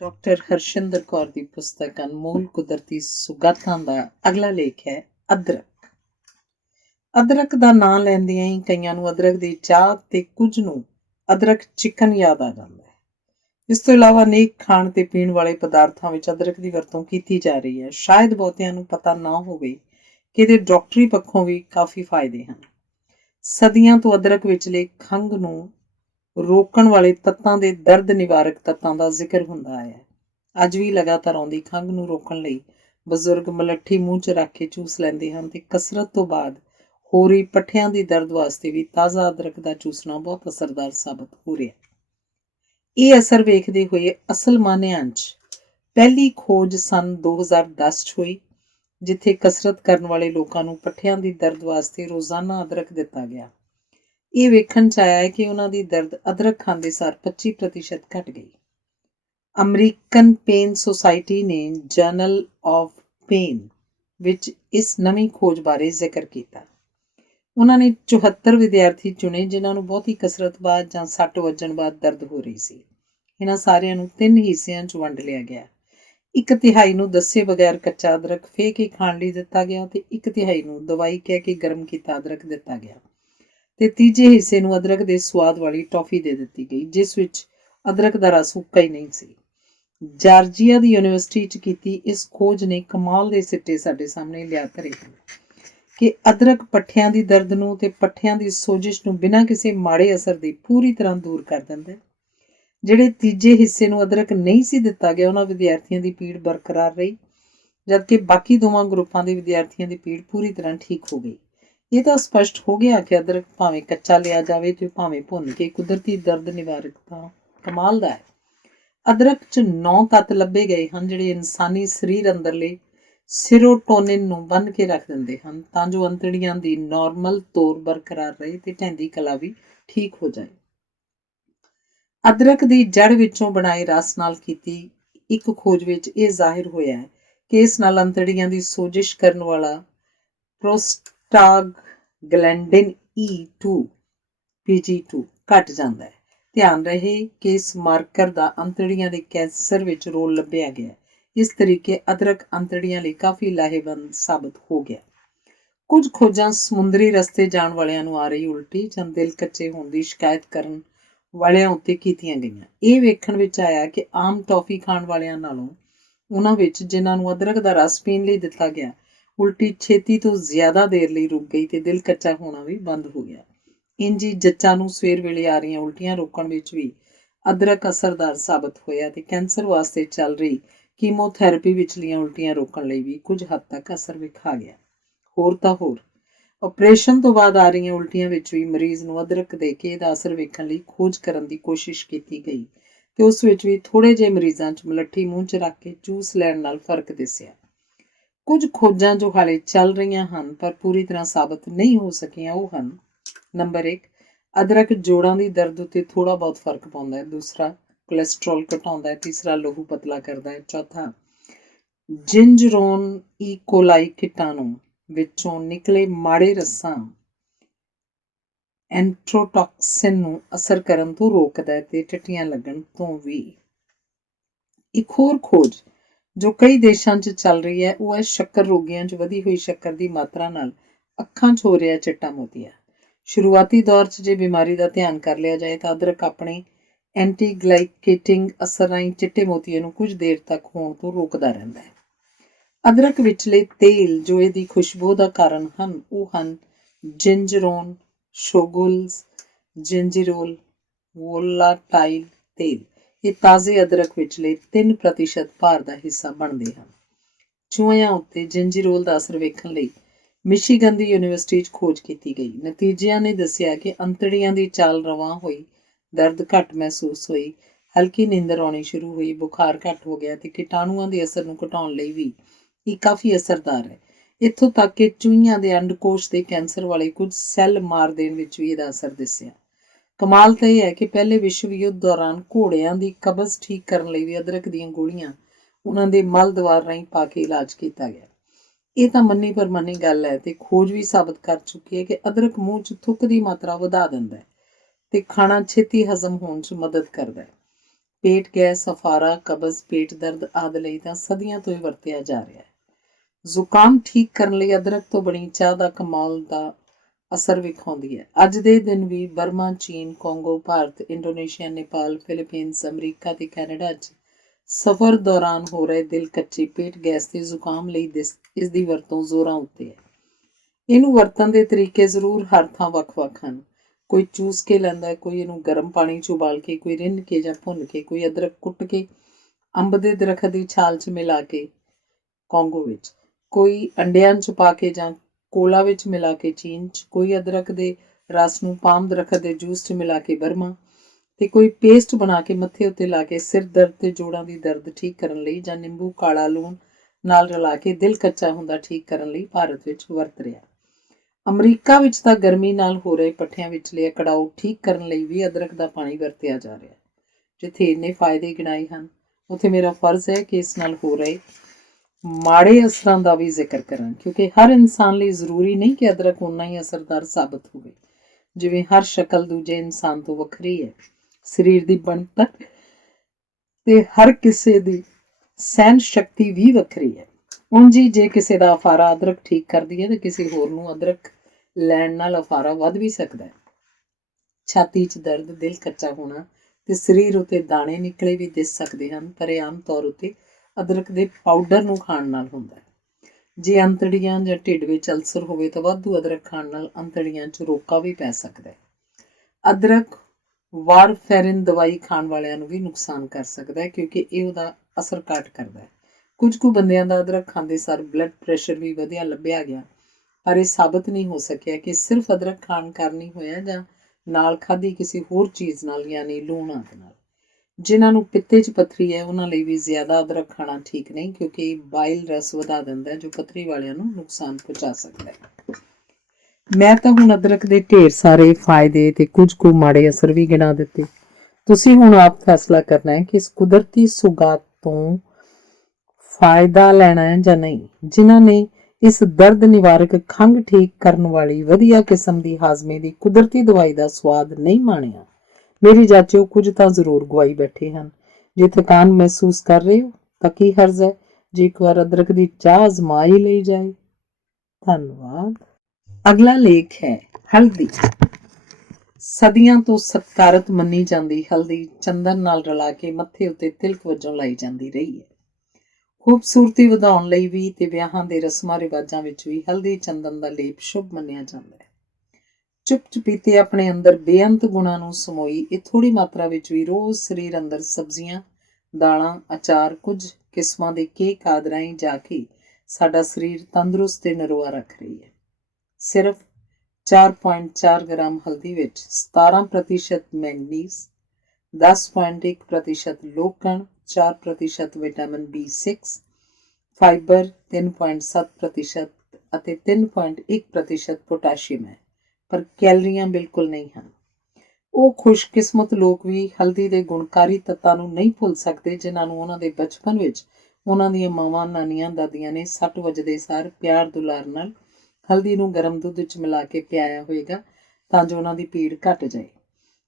Doctor Harshinder Kaur ਦੀ ਪੁਸਤਕ ਅਨਮੋਲ ਕੁਦਰਤੀ ਸੁਗਾਤਾਂ ਦਾ ਅਗਲਾ ਲੇਖ ਹੈ ਅਦਰਕ। ਅਦਰਕ ਦਾ ਨਾਂ ਲੈਂਦਿਆਂ ਹੀ ਕਈਆਂ ਨੂੰ ਅਦਰਕ ਦੀ ਚਾਹ ਤੇ ਕੁਝ ਨੂੰ ਅਦਰਕ ਚਿਕਨ ਯਾਦ ਆ ਜਾਂਦਾ ਹੈ। ਇਸ ਤੋਂ ਇਲਾਵਾ ਅਨੇਕ ਖਾਣ ਤੇ ਪੀਣ ਵਾਲੇ ਪਦਾਰਥਾਂ ਵਿੱਚ ਅਦਰਕ ਦੀ ਵਰਤੋਂ ਕੀਤੀ ਜਾ ਰਹੀ ਹੈ। ਸ਼ਾਇਦ ਬਹੁਤਿਆਂ ਨੂੰ ਪਤਾ ਨਾ ਹੋਵੇ ਕਿ ਇਹਦੇ ਡਾਕਟਰੀ ਪੱਖੋਂ ਵੀ ਕਾਫੀ ਫਾਇਦੇ ਹਨ। ਸਦੀਆਂ ਤੋਂ ਅਦਰਕ ਵਿਚਲੇ ਖੰਘ ਨੂੰ ਰੋਕਣ ਵਾਲੇ ਤੱਤਾਂ ਦੇ ਦਰਦ ਨਿਵਾਰਕ ਤੱਤਾਂ ਦਾ ਜ਼ਿਕਰ ਹੁੰਦਾ ਹੈ। ਅੱਜ ਵੀ ਲਗਾਤਾਰ ਆਉਂਦੀ ਖੰਘ ਨੂੰ ਰੋਕਣ ਲਈ ਬਜ਼ੁਰਗ ਮਲੱਠੀ ਮੂੰਹ 'ਚ ਰੱਖ ਕੇ ਚੂਸ ਲੈਂਦੇ ਹਨ ਤੇ ਕਸਰਤ ਤੋਂ ਬਾਅਦ ਹੋ ਰਹੀ ਪੱਠਿਆਂ ਦੀ ਦਰਦ ਵਾਸਤੇ ਵੀ ਤਾਜ਼ਾ ਅਦਰਕ ਦਾ ਚੂਸਣਾ ਬਹੁਤ ਅਸਰਦਾਰ ਸਾਬਤ ਹੋ ਰਿਹਾ। ਇਹ ਅਸਰ ਵੇਖਦੇ ਹੋਏ ਅਸਲ ਮਾਅਨਿਆਂ 'ਚ ਪਹਿਲੀ ਖੋਜ ਸੰਨ 2010 'ਚ ਹੋਈ, ਜਿੱਥੇ ਕਸਰਤ ਕਰਨ ਵਾਲੇ ਲੋਕਾਂ ਨੂੰ ਪੱਠਿਆਂ ਦੀ ਦਰਦ ਵਾਸਤੇ ਰੋਜ਼ਾਨਾ ਅਦਰਕ ਦਿੱਤਾ ਗਿਆ। ਇਹ ਵੇਖਣ 'ਚ ਆਇਆ ਹੈ ਕਿ ਉਹਨਾਂ ਦੀ ਦਰਦ ਅਦਰਕ ਖਾਂਦੇ ਸਾਰ 25% ਘਟ ਗਈ। ਅਮਰੀਕਨ ਪੇਨ ਸੁਸਾਇਟੀ ਨੇ ਜਰਨਲ ਆਫ ਪੇਨ ਵਿੱਚ ਇਸ ਨਵੀਂ ਖੋਜ ਬਾਰੇ ਜ਼ਿਕਰ ਕੀਤਾ। ਉਹਨਾਂ ਨੇ 74 ਵਿਦਿਆਰਥੀ ਚੁਣੇ ਜਿਨ੍ਹਾਂ ਨੂੰ ਬਹੁਤੀ ਕਸਰਤ ਬਾਅਦ ਜਾਂ ਸੱਟ ਵੱਜਣ ਬਾਅਦ ਦਰਦ ਹੋ ਰਹੀ ਸੀ। ਇਹਨਾਂ ਸਾਰਿਆਂ ਨੂੰ 3 ਹਿੱਸਿਆਂ 'ਚ ਵੰਡ ਲਿਆ ਗਿਆ। 1/3 ਨੂੰ ਦੱਸੇ ਬਗੈਰ ਕੱਚਾ ਅਦਰਕ ਫੇਹ ਕੇ ਖਾਣ ਲਈ ਦਿੱਤਾ ਗਿਆ ਤੇ 1/3 ਨੂੰ ਦਵਾਈ ਕਹਿ ਕੇ ਗਰਮ ਕੀਤਾ ਅਦਰਕ ਦਿੱਤਾ ਗਿਆ ਤੇ ਤੀਜੇ ਹਿੱਸੇ ਨੂੰ ਅਦਰਕ ਦੇ ਸਵਾਦ ਵਾਲੀ ਟੌਫੀ ਦੇ ਦਿੱਤੀ ਗਈ, ਜਿਸ ਵਿੱਚ ਅਦਰਕ ਦਾ ਰਸ ਉੱਕਾ ਹੀ ਨਹੀਂ ਸੀ। ਜਾਰਜੀਆ ਦੀ ਯੂਨੀਵਰਸਿਟੀ 'ਚ ਕੀਤੀ ਇਸ ਖੋਜ ਨੇ ਕਮਾਲ ਦੇ ਸਿੱਟੇ ਸਾਡੇ ਸਾਹਮਣੇ ਲਿਆ ਧਰੇ ਕਿ ਅਦਰਕ ਪੱਠਿਆਂ ਦੀ ਦਰਦ ਨੂੰ ਤੇ ਪੱਠਿਆਂ ਦੀ ਸੋਜਿਸ਼ ਨੂੰ ਬਿਨਾਂ ਕਿਸੇ ਮਾੜੇ ਅਸਰ ਦੇ ਪੂਰੀ ਤਰ੍ਹਾਂ ਦੂਰ ਕਰ ਦਿੰਦਾ। ਜਿਹੜੇ ਤੀਜੇ ਹਿੱਸੇ ਨੂੰ ਅਦਰਕ ਨਹੀਂ ਸੀ ਦਿੱਤਾ ਗਿਆ, ਉਹਨਾਂ ਵਿਦਿਆਰਥੀਆਂ ਦੀ ਪੀੜ ਬਰਕਰਾਰ ਰਹੀ, ਜਦਕਿ ਬਾਕੀ ਦੋਵਾਂ ਗਰੁੱਪਾਂ ਦੇ ਵਿਦਿਆਰਥੀਆਂ ਦੀ ਪੀੜ ਪੂਰੀ ਤਰ੍ਹਾਂ ਠੀਕ ਹੋ ਗਈ। ਇਹ ਤਾਂ ਸਪਸ਼ਟ ਹੋ ਗਿਆ ਕਿ ਅਦਰਕ ਭਾਵੇਂ ਕੱਚਾ ਲਿਆ ਜਾਵੇ ਤੇ ਭਾਵੇਂ ਭੁੰਨ ਕੇ ਕੁਦਰਤੀ ਦਰਦ ਨਿਵਾਰਕ ਤਾਂ ਕਮਾਲ ਦਾ ਹੈ। ਅਦਰਕ 'ਚ 9 ਤੱਤ ਲੱਭੇ ਗਏ ਹਨ ਜਿਹੜੇ ਇਨਸਾਨੀ ਸਰੀਰ ਅੰਦਰਲੇ ਸੀਰੋਟੋਨਿਨ ਨੂੰ ਬੰਨ੍ਹ ਕੇ ਰੱਖ ਦਿੰਦੇ ਹਨ ਤਾਂ ਜੋ ਅੰਤੜੀਆਂ ਦੀ ਨਾਰਮਲ ਤੌਰ ਬਰਕਰਾਰ ਰਹੇ ਤੇ ਢਹਿੰਦੀ ਕਲਾ ਵੀ ਠੀਕ ਹੋ ਜਾਏ। ਅਦਰਕ ਦੀ ਜੜ ਵਿੱਚੋਂ ਬਣਾਏ ਰਸ ਨਾਲ ਕੀਤੀ ਇੱਕ ਖੋਜ ਵਿੱਚ ਇਹ ਜ਼ਾਹਿਰ ਹੋਇਆ ਹੈ ਕਿ ਇਸ ਨਾਲ ਅੰਤੜੀਆਂ ਦੀ ਸੋਜਿਸ਼ ਕਰਨ ਵਾਲਾ ਪ੍ਰੋਸਟਾਗਲੈਂਡਿਨ E2 PG2 ਘਟ ਜਾਂਦਾ ਹੈ। ਧਿਆਨ ਰਹੇ ਕਿ ਇਸ ਮਾਰਕਰ ਦਾ ਅੰਤੜੀਆਂ ਦੇ ਕੈਂਸਰ ਵਿੱਚ ਰੋਲ ਲੱਭਿਆ ਗਿਆ। ਇਸ ਤਰੀਕੇ ਅਦਰਕ ਅੰਤੜੀਆਂ ਲਈ ਕਾਫੀ ਲਾਹੇਵੰਦ ਸਾਬਤ ਹੋ ਗਿਆ। ਕੁਝ ਖੋਜਾਂ ਸਮੁੰਦਰੀ ਰਸਤੇ ਜਾਣ ਵਾਲਿਆਂ ਨੂੰ ਆ ਰਹੀ ਉਲਟੀ ਜਾਂ ਦਿਲ ਕੱਚੇ ਹੋਣ ਦੀ ਸ਼ਿਕਾਇਤ ਕਰਨ ਵਾਲਿਆਂ ਉੱਤੇ ਕੀਤੀਆਂ ਗਈਆਂ। ਇਹ ਵੇਖਣ ਵਿੱਚ ਆਇਆ ਕਿ ਆਮ ਟੌਫੀ ਖਾਣ ਵਾਲਿਆਂ ਨਾਲੋਂ ਉਹਨਾਂ ਵਿੱਚ ਜਿਨ੍ਹਾਂ ਨੂੰ ਅਦਰਕ ਦਾ ਰਸ ਪੀਣ ਲਈ ਦਿੱਤਾ ਗਿਆ, ਉਲਟੀ ਛੇਤੀ ਤੋਂ ਜ਼ਿਆਦਾ ਦੇਰ ਲਈ ਰੁਕ ਗਈ ਤੇ ਦਿਲ ਕੱਚਾ ਹੋਣਾ ਵੀ ਬੰਦ ਹੋ ਗਿਆ। ਇੰਝ ਹੀ ਜੱਚਾਂ ਨੂੰ ਸਵੇਰ ਵੇਲੇ ਆ ਰਹੀਆਂ ਉਲਟੀਆਂ ਰੋਕਣ ਵਿੱਚ ਵੀ ਅਦਰਕ ਅਸਰਦਾਰ ਸਾਬਤ ਹੋਇਆ ਤੇ ਕੈਂਸਰ ਵਾਸਤੇ ਚੱਲ ਰਹੀ ਕੀਮੋਥੈਰੇਪੀ ਵਿਚਲੀਆਂ ਉਲਟੀਆਂ ਰੋਕਣ ਲਈ ਵੀ ਕੁਝ ਹੱਦ ਤੱਕ ਅਸਰ ਵਿਖਾ ਗਿਆ। ਹੋਰ ਤਾਂ ਹੋਰ, ਆਪਰੇਸ਼ਨ ਤੋਂ ਬਾਅਦ ਆ ਰਹੀਆਂ ਉਲਟੀਆਂ ਵਿੱਚ ਵੀ ਮਰੀਜ਼ ਨੂੰ ਅਦਰਕ ਦੇ ਕੇ ਇਹਦਾ ਅਸਰ ਵੇਖਣ ਲਈ ਖੋਜ ਕਰਨ ਦੀ ਕੋਸ਼ਿਸ਼ ਕੀਤੀ ਗਈ ਤੇ ਉਸ ਵਿੱਚ ਵੀ ਥੋੜ੍ਹੇ ਜਿਹੇ ਮਰੀਜ਼ਾਂ 'ਚ ਮਲੱਠੀ ਮੂੰਹ 'ਚ ਰੱਖ ਕੇ ਚੂਸ ਲੈਣ ਨਾਲ ਫਰਕ ਦਿਸਿਆ। ਕੁਝ ਖੋਜਾਂ ਜੋ ਹਾਲੇ ਚੱਲ ਰਹੀਆਂ ਹਨ ਪਰ ਪੂਰੀ ਤਰ੍ਹਾਂ ਸਾਬਤ ਨਹੀਂ ਹੋ ਸਕੀਆਂ ਉਹ ਹਨ: ਨੰਬਰ 1, ਅਦਰਕ ਜੋੜਾਂ ਦੀ ਦਰਦ ਉੱਤੇ ਥੋੜ੍ਹਾ ਬਹੁਤ ਫਰਕ ਪਾਉਂਦਾ ਹੈ। ਦੂਸਰਾ, ਕੋਲੈਸਟਰੋਲ ਘਟਾਉਂਦਾ ਹੈ। ਤੀਸਰਾ, ਲਹੂ ਪਤਲਾ ਕਰਦਾ ਹੈ। ਚੌਥਾ, ਜਿੰਜਰੋਨ ਈਕੋਲਾਈ ਕੀਟਾਣੂ ਵਿੱਚੋਂ ਨਿਕਲੇ ਮਾੜੇ ਰਸਾਂ ਐਂਟਰੋਟੌਕਸਿਨ ਨੂੰ ਅਸਰ ਕਰਨ ਤੋਂ ਰੋਕਦਾ ਹੈ ਤੇ ਟੱਟੀਆਂ ਲੱਗਣ ਤੋਂ ਵੀ। ਇੱਕ ਹੋਰ ਖੋਜ ਜੋ ਕਈ ਦੇਸ਼ਾਂ 'ਚ ਚੱਲ ਰਹੀ ਹੈ ਉਹ ਹੈ ਸ਼ੱਕਰ ਰੋਗੀਆਂ 'ਚ ਵਧੀ ਹੋਈ ਸ਼ੱਕਰ ਦੀ ਮਾਤਰਾ ਨਾਲ ਅੱਖਾਂ 'ਚ ਹੋ ਰਿਹਾ ਚਿੱਟਾ ਮੋਤੀਆ। ਸ਼ੁਰੂਆਤੀ ਦੌਰ 'ਚ ਜੇ ਬਿਮਾਰੀ ਦਾ ਧਿਆਨ ਕਰ ਲਿਆ ਜਾਏ ਤਾਂ ਅਦਰਕ ਆਪਣੇ ਐਂਟੀਗਲਾਈਕੇਟਿੰਗ ਅਸਰ ਰਾਹੀਂ ਚਿੱਟੇ ਮੋਤੀਏ ਨੂੰ ਕੁਝ ਦੇਰ ਤੱਕ ਹੋਣ ਤੋਂ ਰੋਕਦਾ ਰਹਿੰਦਾ ਹੈ। ਅਦਰਕ ਵਿਚਲੇ ਤੇਲ ਜੋ ਇਹਦੀ ਖੁਸ਼ਬੂ ਦਾ ਕਾਰਨ ਹਨ ਉਹ ਹਨ ਜਿੰਜਰੋਨ, ਸ਼ੋਗੁਲਜ਼, ਜਿੰਜੀਰੋਲ, ਵੋਲਾਟਾਈਲ ਤੇਲ। ਇਹ ਤਾਜ਼ੇ ਅਦਰਕ ਵਿਚਲੇ 3% ਭਾਰ ਦਾ ਹਿੱਸਾ ਬਣਦੇ ਹਨ। ਚੂਹਿਆਂ ਉੱਤੇ ਜਿੰਜੀਰੋਲ ਦਾ ਅਸਰ ਵੇਖਣ ਲਈ ਮਿਸ਼ੀਗਨ ਦੀ ਯੂਨੀਵਰਸਿਟੀ 'ਚ ਖੋਜ ਕੀਤੀ ਗਈ। ਨਤੀਜਿਆਂ ਨੇ ਦੱਸਿਆ ਕਿ ਅੰਤੜੀਆਂ ਦੀ ਚਾਲ ਰਵਾਂ ਹੋਈ, ਦਰਦ ਘੱਟ ਮਹਿਸੂਸ ਹੋਈ, ਹਲਕੀ ਨੀਂਦਰ ਆਉਣੀ ਸ਼ੁਰੂ ਹੋਈ, ਬੁਖਾਰ ਘੱਟ ਹੋ ਗਿਆ ਤੇ ਕੀਟਾਣੂਆਂ ਦੇ ਅਸਰ ਨੂੰ ਘਟਾਉਣ ਲਈ ਵੀ ਇਹ ਕਾਫੀ ਅਸਰਦਾਰ ਹੈ। ਇੱਥੋਂ ਤੱਕ ਕਿ ਚੂਹਿਆਂ ਦੇ ਅੰਡਕੋਸ਼ ਦੇ ਕੈਂਸਰ ਵਾਲੇ ਕੁਝ ਸੈੱਲ ਮਾਰ ਦੇਣ ਵਿੱਚ ਵੀ ਇਹਦਾ ਅਸਰ ਦਿਸਿਆ। ਕਮਾਲ ਤਾਂ ਇਹ ਹੈ ਕਿ ਪਹਿਲੇ ਵਿਸ਼ਵ ਯੁੱਧ ਦੌਰਾਨ ਘੋੜਿਆਂ ਦੀ ਕਬਜ਼ ਠੀਕ ਕਰਨ ਲਈ ਵੀ ਅਦਰਕ ਦੀਆਂ ਗੋਲੀਆਂ ਉਹਨਾਂ ਦੇ ਮਲ ਦਵਾਰ ਰਾਹੀਂ ਪਾ ਕੇ ਇਲਾਜ ਕੀਤਾ ਗਿਆ। ਇਹ ਤਾਂ ਮੰਨੀ ਪ੍ਰਮੰਨੀ ਗੱਲ ਹੈ ਤੇ ਖੋਜ ਵੀ ਸਾਬਤ ਕਰ ਚੁੱਕੀ ਹੈ ਕਿ ਅਦਰਕ ਮੂੰਹ 'ਚ ਥੁੱਕ ਦੀ ਮਾਤਰਾ ਵਧਾ ਦਿੰਦਾ ਹੈ ਤੇ ਖਾਣਾ ਛੇਤੀ ਹਜ਼ਮ ਹੋਣ 'ਚ ਮਦਦ ਕਰਦਾ ਹੈ। ਪੇਟ ਗੈਸ, ਅਫਾਰਾ, ਕਬਜ਼, ਪੇਟ ਦਰਦ ਆਦਿ ਲਈ ਤਾਂ ਸਦੀਆਂ ਤੋਂ ਹੀ ਵਰਤਿਆ ਜਾ ਰਿਹਾ ਹੈ। ਜ਼ੁਕਾਮ ਠੀਕ ਕਰਨ ਲਈ ਅਦਰਕ ਤੋਂ ਬਣੀ ਚਾਹ ਦਾ ਕਮਾਲ ਦਾ ਅਸਰ ਵਿਖਾਉਂਦੀ ਹੈ। ਅੱਜ ਦੇ ਦਿਨ ਵੀ ਬਰਮਾ, ਚੀਨ, Congo, Bharat, Indonesia, Nepal, Philippines, America ਤੇ ਕੈਨੇਡਾ 'ਚ ਸਫ਼ਰ ਦੌਰਾਨ ਹੋ ਰਹੇ ਦਿਲ ਕੱਚੇ, ਪੇਟ ਗੈਸ ਤੇ ਜ਼ੁਕਾਮ ਲਈ ਇਸ ਦੀ ਵਰਤੋਂ ਜ਼ੋਰਾਂ ਉੱਤੇ ਹੈ। ਇਹਨੂੰ ਵਰਤਣ ਦੇ ਤਰੀਕੇ ਜ਼ਰੂਰ ਹਰ ਥਾਂ ਵੱਖ-ਵੱਖ ਹਨ। ਕੋਈ ਚੂਸ ਕੇ ਲੈਂਦਾ, ਕੋਈ ਇਹਨੂੰ ਗਰਮ ਪਾਣੀ 'ਚ ਉਬਾਲ ਕੇ, ਕੋਈ ਰਿੰਨ ਕੇ ਜਾਂ ਭੁੰਨ ਕੇ, ਕੋਈ ਅਦਰਕ ਕੁੱਟ ਕੇ ਅੰਬ ਦੇ ਦਰਖਤ ਦੀ ਛਾਲ 'ਚ ਮਿਲਾ ਕੇ ਕੋਂਗੋ ਵਿੱਚ, ਕੋਈ ਅੰਡਿਆਂ 'ਚ ਪਾ ਕੇ ਜਾਂ ਕੋਲਾ ਵਿੱਚ ਮਿਲਾ ਕੇ ਚੀਨ 'ਚ, ਕੋਈ ਅਦਰਕ ਦੇ ਰਸ ਨੂੰ ਪਾਮ ਦਰਖਤ ਦੇ ਜੂਸ 'ਚ ਮਿਲਾ ਕੇ ਬਰਮਾ, ਤੇ ਕੋਈ ਪੇਸਟ ਬਣਾ ਕੇ ਮੱਥੇ ਉੱਤੇ ਲਾ ਕੇ ਸਿਰ ਦਰਦ ਤੇ ਜੋੜਾਂ ਦੀ ਦਰਦ ਠੀਕ ਕਰਨ ਲਈ, ਜਾਂ ਨਿੰਬੂ, ਕਾਲਾ ਲੂਣ ਨਾਲ ਰਲਾ ਕੇ ਦਿਲ ਕੱਚਾ ਹੁੰਦਾ ਠੀਕ ਕਰਨ ਲਈ ਭਾਰਤ ਵਿੱਚ ਵਰਤ ਰਿਹਾ। ਅਮਰੀਕਾ ਵਿੱਚ ਤਾਂ ਗਰਮੀ ਨਾਲ ਹੋ ਰਹੇ ਪੱਠਿਆਂ ਵਿਚਲੇ ਕੜਾਓ ਠੀਕ ਕਰਨ ਲਈ ਵੀ ਅਦਰਕ ਦਾ ਪਾਣੀ ਵਰਤਿਆ ਜਾ ਰਿਹਾ। ਜਿੱਥੇ ਇੰਨੇ ਫਾਇਦੇ ਗਿਣਾਏ ਹਨ, ਉੱਥੇ ਮੇਰਾ ਫਰਜ਼ ਹੈ ਕਿ ਇਸ ਨਾਲ ਹੋ ਰਹੇ ਮਾੜੇ ਅਸਰਾਂ ਦਾ ਵੀ ਜ਼ਿਕਰ ਕਰਾਂ, ਕਿਉਂਕਿ ਹਰ ਇਨਸਾਨ ਲਈ ਜ਼ਰੂਰੀ ਨਹੀਂ ਕਿ ਅਦਰਕ ਓਨਾ ਹੀ ਅਸਰਦਾਰ ਸਾਬਤ ਹੋਵੇ। ਜਿਵੇਂ ਹਰ ਸ਼ਕਲ ਦੂਜੇ ਇਨਸਾਨ ਤੋਂ ਵੱਖਰੀ ਹੈ, ਸਰੀਰ ਦੀ ਬਣਤਰ ਤੇ ਹਰ ਕਿਸੇ ਦੀ ਸਹਿਣ ਸ਼ਕਤੀ ਵੀ ਵੱਖਰੀ ਹੈ। ਉਂਝ ਹੀ ਜੇ ਕਿਸੇ ਦਾ ਅਫਾਰਾ ਅਦਰਕ ਠੀਕ ਕਰਦੀ ਹੈ ਤੇ ਕਿਸੇ ਹੋਰ ਨੂੰ ਅਦਰਕ ਲੈਣ ਨਾਲ ਅਫਾਰਾ ਵੱਧ ਵੀ ਸਕਦਾ ਹੈ। ਛਾਤੀ 'ਚ ਦਰਦ, ਦਿਲ ਕੱਚਾ ਹੋਣਾ ਤੇ ਸਰੀਰ ਉੱਤੇ ਦਾਣੇ ਨਿਕਲੇ ਵੀ ਦਿਸ ਸਕਦੇ ਹਨ, ਪਰ ਇਹ ਆਮ ਤੌਰ ਉੱਤੇ ਅਦਰਕ ਦੇ ਪਾਊਡਰ ਨੂੰ ਖਾਣ ਨਾਲ ਹੁੰਦਾ ਹੈ। ਜੇ ਅੰਤੜੀਆਂ ਜਾਂ ਢਿੱਡ ਵਿੱਚ ਅਲਸਰ ਹੋਵੇ ਤਾਂ ਵਾਧੂ ਅਦਰਕ ਖਾਣ ਨਾਲ ਅੰਤੜੀਆਂ 'ਚ ਰੋਕਾ ਵੀ ਪੈ ਸਕਦਾ ਹੈ। ਅਦਰਕ ਵਾਰਫੈਰਿਨ ਦਵਾਈ ਖਾਣ ਵਾਲਿਆਂ ਨੂੰ ਵੀ ਨੁਕਸਾਨ ਕਰ ਸਕਦਾ ਹੈ, ਕਿਉਂਕਿ ਇਹ ਉਹਦਾ ਅਸਰ ਘੱਟ ਕਰਦਾ ਹੈ। ਕੁਝ ਕੁ ਬੰਦਿਆਂ ਦਾ ਅਦਰਕ ਖਾਂਦੇ ਸਾਰ ਬਲੱਡ ਪ੍ਰੈਸ਼ਰ ਵੀ ਵਧਿਆ ਲੱਭਿਆ ਗਿਆ, ਪਰ ਇਹ ਸਾਬਤ ਨਹੀਂ ਹੋ ਸਕਿਆ ਕਿ ਸਿਰਫ ਅਦਰਕ ਖਾਣ ਕਾਰਨ ਹੀ ਹੋਇਆ ਜਾਂ ਨਾਲ ਖਾਧੀ ਕਿਸੇ ਹੋਰ ਚੀਜ਼ ਨਾਲ, ਯਾਨੀ ਲੂਣ ਆਦਿ ਨਾਲ। ਜਿਨ੍ਹਾਂ ਨੂੰ ਪਿੱਤੇ 'ਚ ਪੱਥਰੀ ਹੈ, ਉਹਨਾਂ ਲਈ ਵੀ ਜ਼ਿਆਦਾ ਅਦਰਕ ਖਾਣਾ ਠੀਕ ਨਹੀਂ, ਕਿਉਂਕਿ ਬਾਈਲ ਰਸ ਵਧਾ ਦਿੰਦਾ ਹੈ, ਜੋ ਪੱਥਰੀ ਵਾਲਿਆਂ ਨੂੰ ਨੁਕਸਾਨ ਪਹੁੰਚਾ ਸਕਦਾ ਹੈ। ਮੈਂ ਤਾਂ ਹੁਣ ਅਦਰਕ ਦੇ ਢੇਰ ਸਾਰੇ ਫਾਇਦੇ ਤੇ ਕੁਝ ਕੁ ਮਾੜੇ ਅਸਰ ਵੀ ਗਿਣਾ ਦਿੱਤੇ। ਤੁਸੀਂ ਹੁਣ ਆਪ ਫੈਸਲਾ ਕਰਨਾ ਹੈ ਕਿ ਇਸ ਕੁਦਰਤੀ ਸੁਗਾਤ ਤੋਂ ਫਾਇਦਾ ਲੈਣਾ ਹੈ ਜਾਂ ਨਹੀਂ। ਜਿਨ੍ਹਾਂ ਨੇ ਇਸ ਦਰਦ ਨਿਵਾਰਕ, ਖੰਘ ਠੀਕ ਕਰਨ ਵਾਲੀ ਵਧੀਆ ਕਿਸਮ ਦੀ ਹਾਜ਼ਮੇ ਦੀ ਕੁਦਰਤੀ ਦਵਾਈ ਦਾ ਸਵਾਦ ਨਹੀਂ ਮਾਣਿਆ, ਮੇਰੀ ਜਾਚਿਓ ਕੁਝ ਤਾਂ ਜ਼ਰੂਰ ਗਵਾਈ ਬੈਠੇ ਹਨ। ਜੇ ਥਕਾਨ ਮਹਿਸੂਸ ਕਰ ਰਹੇ ਹੋ ਤਾਂ ਕੀ ਹਰਜ਼ ਹੈ ਜੇ ਇੱਕ ਵਾਰ ਅਦਰਕ ਦੀ ਚਾਹ ਅਜ਼ਮਾ ਹੀ ਲਈ ਜਾਏ। ਧੰਨਵਾਦ। ਅਗਲਾ ਲੇਖ ਹੈ ਹਲਦੀ। ਸਦੀਆਂ ਤੋਂ ਸਤਿਕਾਰਤ ਮੰਨੀ ਜਾਂਦੀ ਹਲਦੀ ਚੰਦਨ ਨਾਲ ਰਲਾ ਕੇ ਮੱਥੇ ਉੱਤੇ ਤਿਲਕ ਵਜੋਂ ਲਾਈ ਜਾਂਦੀ ਰਹੀ ਹੈ। ਖੂਬਸੂਰਤੀ ਵਧਾਉਣ ਲਈ ਵੀ ਤੇ ਵਿਆਹਾਂ ਦੇ ਰਸਮਾਂ ਰਿਵਾਜਾਂ ਵਿੱਚ ਵੀ ਹਲਦੀ ਚੰਦਨ ਦਾ ਲੇਪ ਸ਼ੁਭ ਮੰਨਿਆ ਜਾਂਦਾ ਹੈ। ਚੁੱਪ ਚੁਪੀਤੇ ਆਪਣੇ ਅੰਦਰ ਬੇਅੰਤ ਗੁਣਾਂ ਨੂੰ ਸਮੋਈ ਇਹ ਥੋੜੀ ਮਾਤਰਾ ਵਿੱਚ ਵੀ ਰੋਜ਼ ਸਰੀਰ ਅੰਦਰ ਸਬਜ਼ੀਆਂ, ਦਾਲਾਂ, ਅਚਾਰ, ਕੁਝ ਕਿਸਮਾਂ ਦੇ ਕੇਕ ਆਦਿ ਰਾਹੀਂ ਜਾ ਕੇ ਸਾਡਾ ਸਰੀਰ ਤੰਦਰੁਸਤ ਤੇ ਨਰੋਆ ਰੱਖ ਰਹੀ ਹੈ। ਸਿਰਫ 4.4 ਗ੍ਰਾਮ ਹਲਦੀ ਵਿੱਚ 17% ਮੈਂਗਨੀਜ਼, 10.1% ਲੋਹਕਣ, 4% ਵਿਟਾਮਿਨ B6, ਫਾਈਬਰ 3.7% ਅਤੇ 3.1% ਪੋਟਾਸ਼ੀਅਮ ਹੈ, ਪਰ ਕੈਲਰੀਆਂ ਬਿਲਕੁਲ ਨਹੀਂ ਹਨ। ਉਹ ਖੁਸ਼ਕਿਸਮਤ ਲੋਕ ਵੀ ਹਲਦੀ ਦੇ ਗੁਣਕਾਰੀ ਤੱਤਾਂ ਨੂੰ ਨਹੀਂ ਭੁੱਲ ਸਕਦੇ, ਜਿਨ੍ਹਾਂ ਨੂੰ ਉਹਨਾਂ ਦੇ ਬਚਪਨ ਵਿੱਚ ਉਹਨਾਂ ਦੀਆਂ ਮਾਵਾਂ, ਨਾਨੀਆਂ, ਦਾਦੀਆਂ ਨੇ ਸੱਟ ਵੱਜਦੇ ਸਾਰ ਪਿਆਰ ਦੁਲਾਰ ਨਾਲ ਹਲਦੀ ਨੂੰ ਗਰਮ ਦੁੱਧ ਵਿੱਚ ਮਿਲਾ ਕੇ ਪਿਆਇਆ ਹੋਵੇਗਾ, ਤਾਂ ਜੋ ਉਹਨਾਂ ਦੀ ਪੀੜ ਘਟ ਜਾਏ।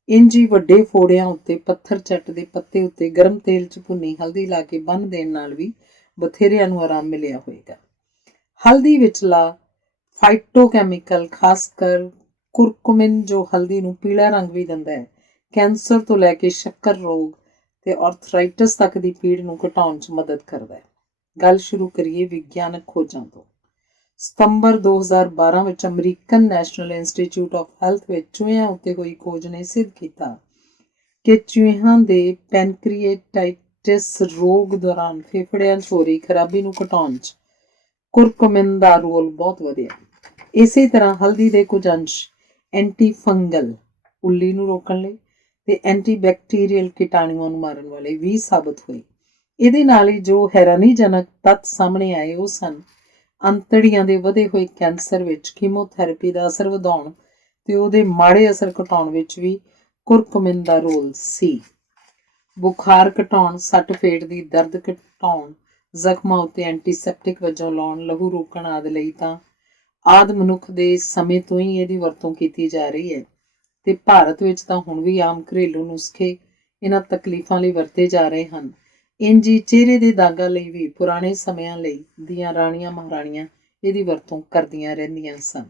ਇੰਝ ਹੀ ਵੱਡੇ ਫੋੜਿਆਂ ਉੱਤੇ ਪੱਥਰ ਚੱਟ ਦੇ ਪੱਤੇ ਉੱਤੇ ਗਰਮ ਤੇਲ 'ਚ ਭੁੰਨੀ ਹਲਦੀ ਲਾ ਕੇ ਬੰਨ੍ਹ ਦੇਣ ਨਾਲ ਵੀ ਬਥੇਰਿਆਂ ਨੂੰ ਆਰਾਮ ਮਿਲਿਆ ਹੋਵੇਗਾ। ਹਲਦੀ ਵਿਚਲਾ ਫਾਈਟੋਕੈਮੀਕਲ, ਖਾਸ ਕਰ ਕੁਰਕੁਮਿਨ, ਜੋ ਹਲਦੀ ਨੂੰ ਪੀਲਾ ਰੰਗ ਵੀ ਦਿੰਦਾ ਹੈ, ਕੈਂਸਰ ਤੋਂ ਲੈ ਕੇ ਸ਼ੱਕਰ ਰੋਗ ਤੇ ਆਰਥਰਾਈਟਸ ਤੱਕ ਦੀ ਪੀੜ ਨੂੰ ਘਟਾਉਣ 'ਚ ਮਦਦ ਕਰਦਾ ਹੈ। ਗੱਲ ਸ਼ੁਰੂ ਕਰੀਏ ਵਿਗਿਆਨਕ ਖੋਜਾਂ ਤੋਂ। ਸਤੰਬਰ 2012 ਵਿੱਚ American national institute of health ਵਿੱਚ ਚੂਹਿਆਂ ਉੱਤੇ ਹੋਈ ਖੋਜ ਨੇ ਸਿੱਧ ਕੀਤਾ ਕਿ ਚੂਹਿਆਂ ਦੇ ਪੈਨਕ੍ਰੀਏਟਾਈਟਿਸ ਰੋਗ ਦੌਰਾਨ ਫੇਫੜਿਆਂ 'ਚ ਹੋ ਰਹੀ ਖਰਾਬੀ ਨੂੰ ਘਟਾਉਣ 'ਚ ਕੁਰਕੁਮਿਨ ਦਾ ਰੋਲ ਬਹੁਤ ਵਧਿਆ। ਇਸੇ ਤਰ੍ਹਾਂ ਹਲਦੀ ਦੇ ਕੁਝ ਅੰਸ਼ ਐਂਟੀਫੰਗਲ, ਉੱਲੀ ਨੂੰ ਰੋਕਣ ਲਈ, ਤੇ ਐਂਟੀਬੈਕਟੀਰੀਅਲ, ਕੀਟਾਣੂਆਂ ਨੂੰ ਮਾਰਨ ਵਾਲੇ ਵੀ ਸਾਬਤ ਹੋਏ। ਇਹਦੇ ਨਾਲ ਹੀ ਜੋ ਹੈਰਾਨੀਜਨਕ ਤੱਥ ਸਾਹਮਣੇ ਆਏ ਉਹ ਸਨ ਅੰਤੜੀਆਂ ਦੇ ਵਧੇ ਹੋਏ ਕੈਂਸਰ ਵਿੱਚ ਕੀਮੋਥੈਰੇਪੀ ਦਾ ਅਸਰ ਵਧਾਉਣ ਤੇ ਉਹਦੇ ਮਾੜੇ ਅਸਰ ਘਟਾਉਣ ਵਿੱਚ ਵੀ ਕੁਰਕੁਮਿਨ ਦਾ ਰੋਲ ਸੀ। ਬੁਖਾਰ ਘਟਾਉਣ, ਸੱਟ ਫੇਟ ਦੀ ਦਰਦ ਘਟਾਉਣ, ਜ਼ਖਮਾਂ ਉੱਤੇ ਐਂਟੀਸੈਪਟਿਕ ਵਜੋਂ ਲਾਉਣ, ਲਹੂ ਰੋਕਣ ਆਦਿ ਲਈ ਤਾਂ ਆਦਿ ਮਨੁੱਖ ਦੇ ਸਮੇਂ ਤੋਂ ਹੀ ਇਹਦੀ ਵਰਤੋਂ ਕੀਤੀ ਜਾ ਰਹੀ ਹੈ, ਤੇ ਭਾਰਤ ਵਿੱਚ ਤਾਂ ਹੁਣ ਵੀ ਆਮ ਘਰੇਲੂ ਨੁਸਖੇ ਇਹਨਾਂ ਤਕਲੀਫਾਂ ਲਈ ਵਰਤੇ ਜਾ ਰਹੇ ਹਨ। ਇੰਝ ਹੀ ਚਿਹਰੇ ਦੇ ਦਾਗਾਂ ਲਈ ਵੀ ਪੁਰਾਣੇ ਸਮਿਆਂ ਲਈ ਦੀਆਂ ਰਾਣੀਆਂ ਮਹਾਰਾਣੀਆਂ ਇਹਦੀ ਵਰਤੋਂ ਕਰਦੀਆਂ ਰਹਿੰਦੀਆਂ ਸਨ।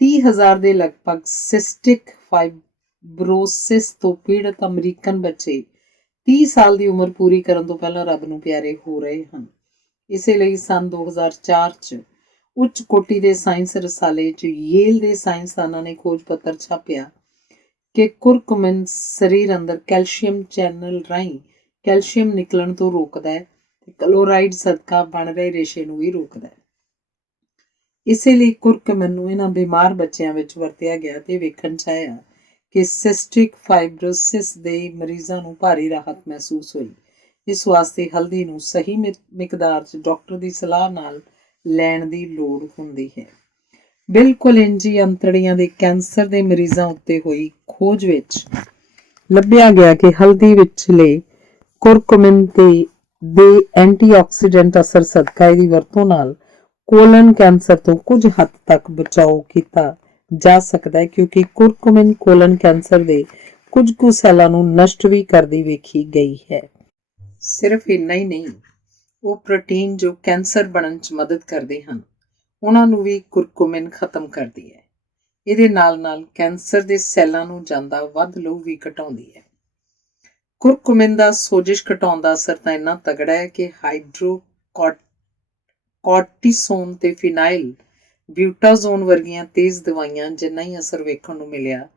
30,000 ਦੇ ਲਗਭਗ ਸਿਸਟਿਕ ਫਾਈਬਰੋਸਿਸ ਤੋਂ ਪੀੜਤ ਅਮਰੀਕਨ ਬੱਚੇ 30 ਸਾਲ ਦੀ ਉਮਰ ਪੂਰੀ ਕਰਨ ਤੋਂ ਪਹਿਲਾਂ ਰੱਬ ਨੂੰ ਪਿਆਰੇ ਹੋ ਰਹੇ ਹਨ। ਇਸੇ ਲਈ ਸੰਨ 2004 'ਚ ਉੱਚ ਕੋਟੀ ਦੇ ਸਾਇੰਸ ਰਸਾਲੇ 'ਚ ਯੇਲ ਦੇ ਸਾਇੰਸਦਾਨਾਂ ਨੇ ਖੋਜ ਪੱਤਰ ਛਾਪਿਆ ਕਿ ਕੁਰਕੁਮਿਨ ਸਰੀਰ ਅੰਦਰ ਕੈਲਸ਼ੀਅਮ ਚੈਨਲ ਰਾਹੀਂ ਕੈਲਸ਼ੀਅਮ ਨਿਕਲਣ ਤੋਂ ਰੋਕਦਾ ਹੈ ਤੇ ਕਲੋਰਾਈਡ ਸਦਕਾ ਬਣ ਰਹੇ ਰੇਸ਼ੇ ਨੂੰ ਵੀ ਰੋਕਦਾ ਹੈ। ਇਸੇ ਲਈ ਕੁਰਕੁਮਿਨ ਨੂੰ ਇਹਨਾਂ ਬਿਮਾਰ ਬੱਚਿਆਂ ਵਿੱਚ ਵਰਤਿਆ ਗਿਆ ਤੇ ਵੇਖਣ 'ਚ ਆਇਆ ਕਿ ਸਿਸਟਿਕ ਫਾਈਬਰੋਸਿਸ ਦੇ ਮਰੀਜ਼ਾਂ ਨੂੰ ਭਾਰੀ ਰਾਹਤ ਮਹਿਸੂਸ ਹੋਈ। ਇਸ ਵਾਸਤੇ ਹਲਦੀ ਨੂੰ ਸਹੀ ਮਿਕਦਾਰ 'ਚ ਡਾਕਟਰ ਦੀ ਸਲਾਹ ਨਾਲ ਲੈਣ ਦੀ ਲੋੜ ਹੁੰਦੀ ਹੈ। ਬਿਲਕੁਲ ਇੰਝ ਹੀ ਅੰਤੜੀਆਂ ਦੇ ਕੈਂਸਰ ਦੇ ਮਰੀਜ਼ਾਂ ਉੱਤੇ ਹੋਈ ਖੋਜ ਵਿੱਚ ਲੱਭਿਆ ਗਿਆ ਕਿ ਹਲਦੀ ਵਿਚਲੇ ਕੁਰਕੁਮਿਨ ਦੇ ਐਂਟੀਆਕਸੀਡੈਂਟ ਅਸਰ ਸਦਕਾ ਇਹਦੀ ਵਰਤੋਂ ਨਾਲ ਕੋਲਨ ਕੈਂਸਰ ਤੋਂ ਕੁਝ ਹੱਦ ਤੱਕ ਬਚਾਓ ਕੀਤਾ ਜਾ ਸਕਦਾ ਹੈ, ਕਿਉਂਕਿ ਕੁਰਕੁਮਿਨ ਕੋਲਨ ਕੈਂਸਰ ਦੇ ਕੁਝ ਕੁ ਸੈੱਲਾਂ ਨੂੰ ਨਸ਼ਟ ਵੀ ਕਰਦੀ ਵੇਖੀ ਗਈ ਹੈ। ਸਿਰਫ ਇੰਨਾ ਹੀ ਨਹੀਂ, ਉਹ ਪ੍ਰੋਟੀਨ ਜੋ ਕੈਂਸਰ ਬਣਨ 'ਚ ਮਦਦ ਕਰਦੇ ਹਨ ਉਹਨਾਂ ਨੂੰ ਵੀ ਕੁਰਕੁਮਿਨ ਖਤਮ ਕਰਦੀ ਹੈ। ਇਹਦੇ ਨਾਲ ਨਾਲ ਕੈਂਸਰ ਦੇ ਸੈੱਲਾਂ ਨੂੰ ਜਾਂਦਾ ਵੱਧ ਲਹੂ ਵੀ ਘਟਾਉਂਦੀ ਹੈ। ਕੁਰਕੁਮਿਨ ਦਾ ਸੋਜਿਸ਼ ਘਟਾਉਣ ਦਾ ਅਸਰ ਤਾਂ ਇੰਨਾ ਤਗੜਾ ਹੈ ਕਿ ਹਾਈਡਰੋਕੋਰਟਿਸੋਨ ਤੇ ਫਿਨਾਈਲ ਬਿਊਟਾਜ਼ੋਨ ਵਰਗੀਆਂ ਤੇਜ਼ ਦਵਾਈਆਂ ਜਿੰਨਾ ਹੀ ਅਸਰ ਵੇਖਣ ਨੂੰ ਮਿਲਿਆ